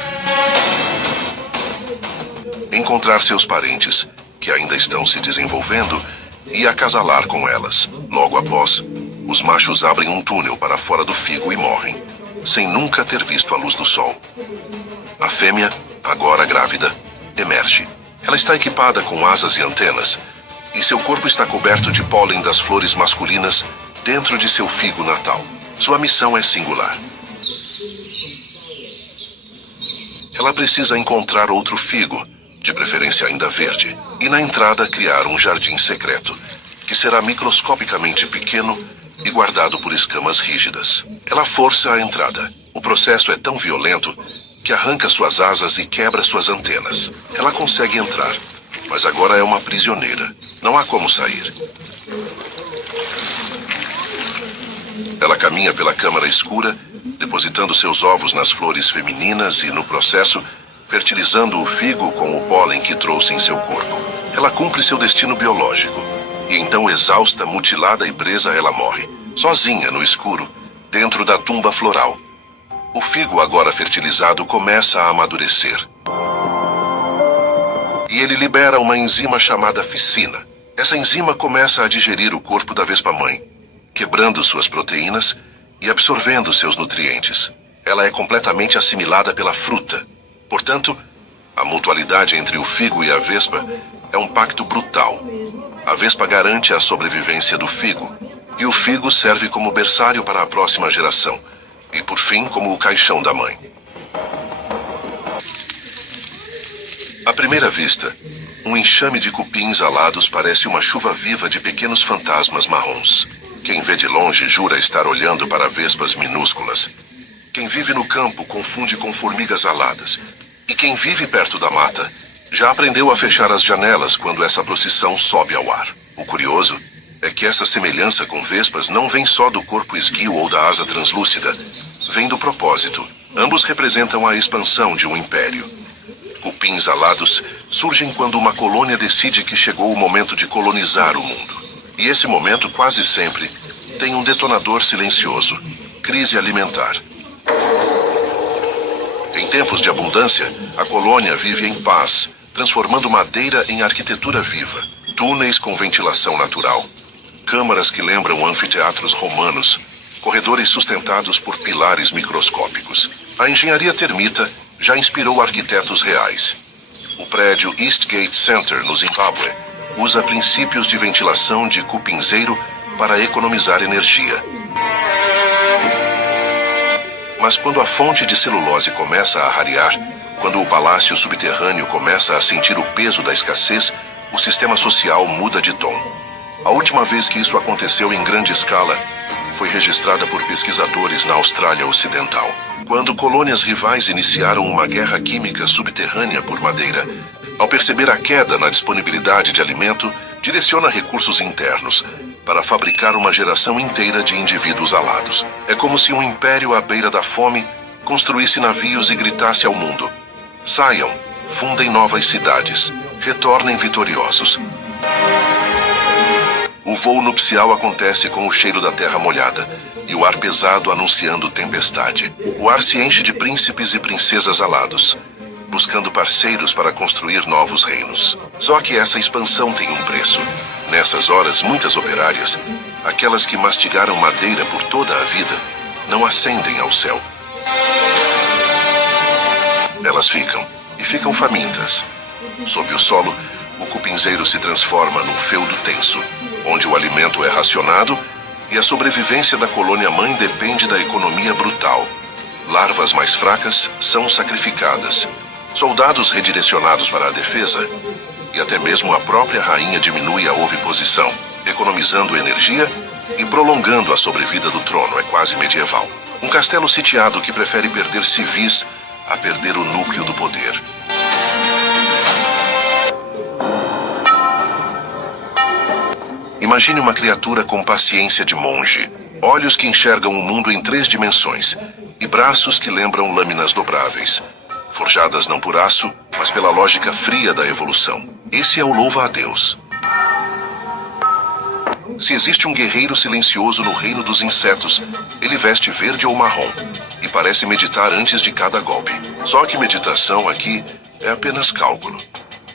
encontrar seus parentes, que ainda estão se desenvolvendo, e acasalar com elas. Logo após, os machos abrem um túnel para fora do figo e morrem, sem nunca ter visto a luz do sol. A fêmea, agora grávida, emerge. Ela está equipada com asas e antenas, e seu corpo está coberto de pólen das flores masculinas dentro de seu figo natal. Sua missão é singular. Ela precisa encontrar outro figo, de preferência ainda verde, e na entrada criar um jardim secreto, que será microscopicamente pequeno e guardado por escamas rígidas. Ela força a entrada. O processo é tão violento que arranca suas asas e quebra suas antenas. Ela consegue entrar, mas agora é uma prisioneira. Não há como sair. Ela caminha pela câmara escura, depositando seus ovos nas flores femininas e, no processo, fertilizando o figo com o pólen que trouxe em seu corpo. Ela cumpre seu destino biológico, e então, exausta, mutilada e presa, ela morre, sozinha no escuro, dentro da tumba floral. O figo, agora fertilizado, começa a amadurecer. E ele libera uma enzima chamada ficina. Essa enzima começa a digerir o corpo da vespa-mãe, quebrando suas proteínas e absorvendo seus nutrientes. Ela é completamente assimilada pela fruta. Portanto, a mutualidade entre o figo e a vespa é um pacto brutal. A vespa garante a sobrevivência do figo, e o figo serve como berçário para a próxima geração, e por fim como o caixão da mãe. À primeira vista, um enxame de cupins alados parece uma chuva viva de pequenos fantasmas marrons. Quem vê de longe jura estar olhando para vespas minúsculas. Quem vive no campo confunde com formigas aladas. E quem vive perto da mata já aprendeu a fechar as janelas quando essa procissão sobe ao ar. O curioso é que essa semelhança com vespas não vem só do corpo esguio ou da asa translúcida, vem do propósito. Ambos representam a expansão de um império. Cupins alados surgem quando uma colônia decide que chegou o momento de colonizar o mundo. E esse momento, quase sempre, tem um detonador silencioso: crise alimentar. Em tempos de abundância, a colônia vive em paz, transformando madeira em arquitetura viva, túneis com ventilação natural, câmaras que lembram anfiteatros romanos, corredores sustentados por pilares microscópicos. A engenharia termita já inspirou arquitetos reais. O prédio Eastgate Center, no Zimbábue, usa princípios de ventilação de cupinzeiro para economizar energia. Mas quando a fonte de celulose começa a rarear, quando o palácio subterrâneo começa a sentir o peso da escassez, o sistema social muda de tom. A última vez que isso aconteceu em grande escala foi registrada por pesquisadores na Austrália Ocidental, quando colônias rivais iniciaram uma guerra química subterrânea por madeira. Ao perceber a queda na disponibilidade de alimento, direciona recursos internos para fabricar uma geração inteira de indivíduos alados. É como se um império à beira da fome construísse navios e gritasse ao mundo: saiam, fundem novas cidades, retornem vitoriosos. O voo nupcial acontece com o cheiro da terra molhada e o ar pesado anunciando tempestade. O ar se enche de príncipes e princesas alados, buscando parceiros para construir novos reinos. Só que essa expansão tem um preço. Nessas horas, muitas operárias, aquelas que mastigaram madeira por toda a vida, não ascendem ao céu. Elas ficam famintas. Sob o solo, o cupinzeiro se transforma num feudo tenso, onde o alimento é racionado e a sobrevivência da colônia-mãe depende da economia brutal. Larvas mais fracas são sacrificadas, soldados redirecionados para a defesa, e até mesmo a própria rainha diminui a oviposição, economizando energia e prolongando a sobrevida do trono. É quase medieval. Um castelo sitiado que prefere perder civis a perder o núcleo do poder. Imagine uma criatura com paciência de monge, olhos que enxergam o mundo em 3 dimensões e braços que lembram lâminas dobráveis, forjadas não por aço, mas pela lógica fria da evolução. Esse é o louva-a-Deus. Se existe um guerreiro silencioso no reino dos insetos, ele veste verde ou marrom e parece meditar antes de cada golpe. Só que meditação aqui é apenas cálculo.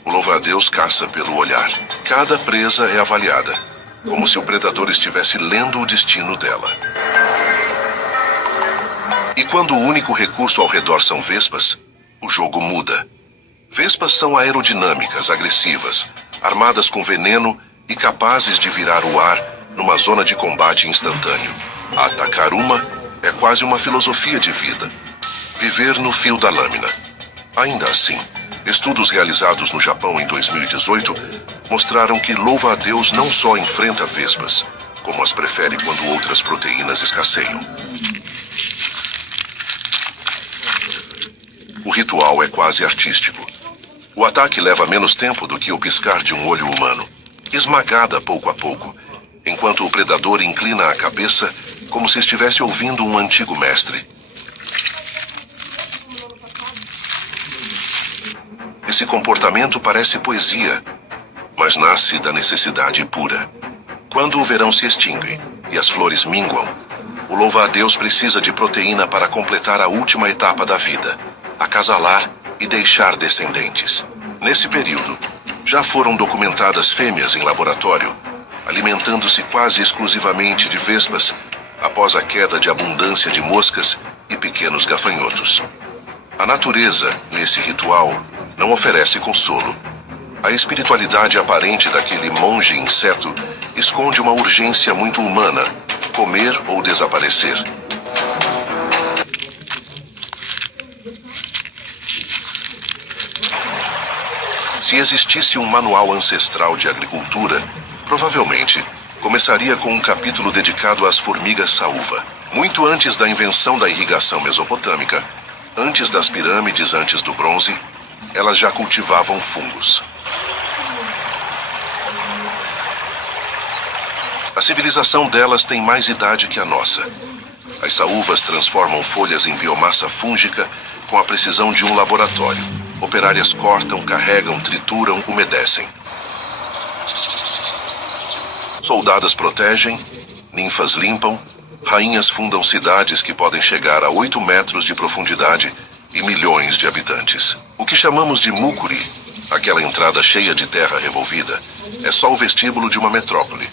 O louva-a-Deus caça pelo olhar. Cada presa é avaliada, como se o predador estivesse lendo o destino dela. E quando o único recurso ao redor são vespas, o jogo muda. Vespas são aerodinâmicas, agressivas, armadas com veneno e capazes de virar o ar numa zona de combate instantâneo. Atacar uma é quase uma filosofia de vida. Viver no fio da lâmina. Ainda assim, estudos realizados no Japão em 2018 mostraram que louva-a-Deus não só enfrenta vespas, como as prefere quando outras proteínas escasseiam. O ritual é quase artístico. O ataque leva menos tempo do que o piscar de um olho humano, esmagada pouco a pouco, enquanto o predador inclina a cabeça como se estivesse ouvindo um antigo mestre. Esse comportamento parece poesia, mas nasce da necessidade pura. Quando o verão se extingue e as flores minguam, o louva-a-Deus precisa de proteína para completar a última etapa da vida, acasalar e deixar descendentes. Nesse período, já foram documentadas fêmeas em laboratório, alimentando-se quase exclusivamente de vespas após a queda de abundância de moscas e pequenos gafanhotos. A natureza, nesse ritual, não oferece consolo. A espiritualidade aparente daquele monge inseto esconde uma urgência muito humana: comer ou desaparecer. Se existisse um manual ancestral de agricultura, provavelmente começaria com um capítulo dedicado às formigas saúva. Muito antes da invenção da irrigação mesopotâmica, antes das pirâmides, antes do bronze, elas já cultivavam fungos. A civilização delas tem mais idade que a nossa. As saúvas transformam folhas em biomassa fúngica com a precisão de um laboratório. Operárias cortam, carregam, trituram, umedecem. Soldadas protegem, ninfas limpam, rainhas fundam cidades que podem chegar a 8 metros de profundidade e milhões de habitantes. O que chamamos de mucuri, aquela entrada cheia de terra revolvida, é só o vestíbulo de uma metrópole.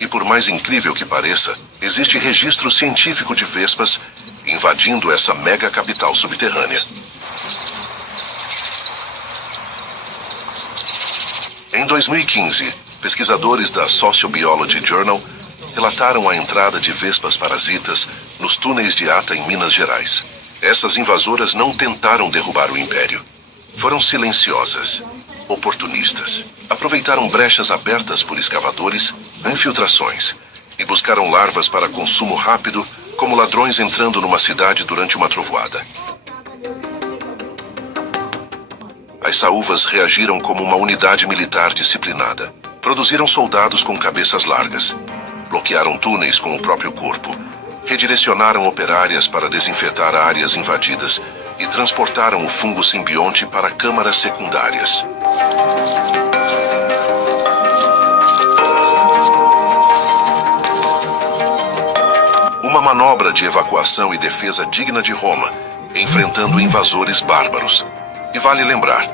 E por mais incrível que pareça, existe registro científico de vespas invadindo essa mega capital subterrânea. Em 2015, pesquisadores da Sociobiology Journal relataram a entrada de vespas parasitas nos túneis de Ata, em Minas Gerais. Essas invasoras não tentaram derrubar o império. Foram silenciosas, oportunistas. Aproveitaram brechas abertas por escavadores, infiltrações, e buscaram larvas para consumo rápido, como ladrões entrando numa cidade durante uma trovoada. As saúvas reagiram como uma unidade militar disciplinada. Produziram soldados com cabeças largas. Bloquearam túneis com o próprio corpo. Redirecionaram operárias para desinfetar áreas invadidas e transportaram o fungo simbionte para câmaras secundárias. Uma manobra de evacuação e defesa digna de Roma, enfrentando invasores bárbaros. E vale lembrar,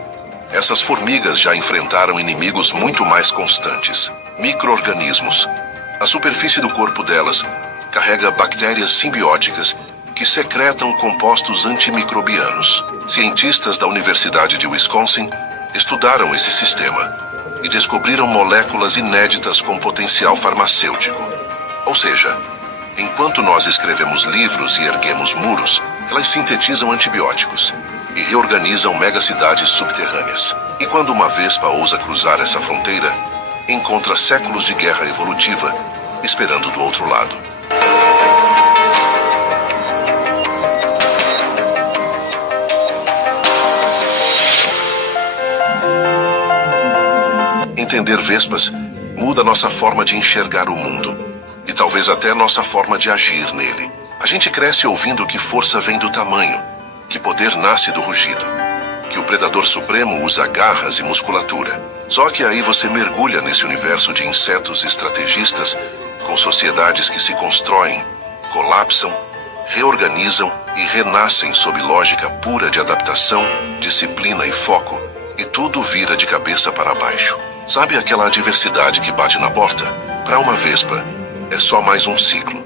essas formigas já enfrentaram inimigos muito mais constantes, micro-organismos. A superfície do corpo delas carrega bactérias simbióticas que secretam compostos antimicrobianos. Cientistas da Universidade de Wisconsin estudaram esse sistema e descobriram moléculas inéditas com potencial farmacêutico. Ou seja, enquanto nós escrevemos livros e erguemos muros, elas sintetizam antibióticos e reorganizam megacidades subterrâneas. E quando uma vespa ousa cruzar essa fronteira, encontra séculos de guerra evolutiva esperando do outro lado. Entender vespas muda nossa forma de enxergar o mundo e talvez até nossa forma de agir nele. A gente cresce ouvindo que força vem do tamanho, que poder nasce do rugido. que o predador supremo usa garras e musculatura. Só que aí você mergulha nesse universo de insetos estrategistas com sociedades que se constroem, colapsam, reorganizam e renascem sob lógica pura de adaptação, disciplina e foco, e tudo vira de cabeça para baixo. Sabe aquela adversidade que bate na porta? Para uma vespa, é só mais um ciclo.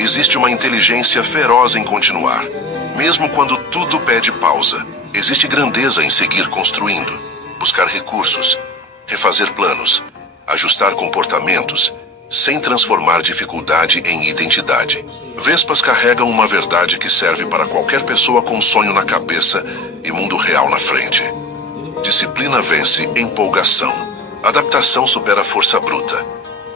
Existe uma inteligência feroz em continuar. Mesmo quando tudo pede pausa, existe grandeza em seguir construindo, buscar recursos, refazer planos, ajustar comportamentos, sem transformar dificuldade em identidade. Vespas carregam uma verdade que serve para qualquer pessoa com sonho na cabeça e mundo real na frente. Disciplina vence empolgação. Adaptação supera força bruta.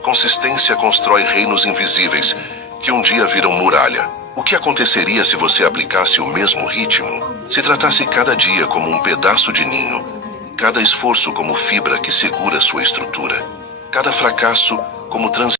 Consistência constrói reinos invisíveis que um dia viram muralha. O que aconteceria se você aplicasse o mesmo ritmo? Se tratasse cada dia como um pedaço de ninho, cada esforço como fibra que segura sua estrutura, cada fracasso como transição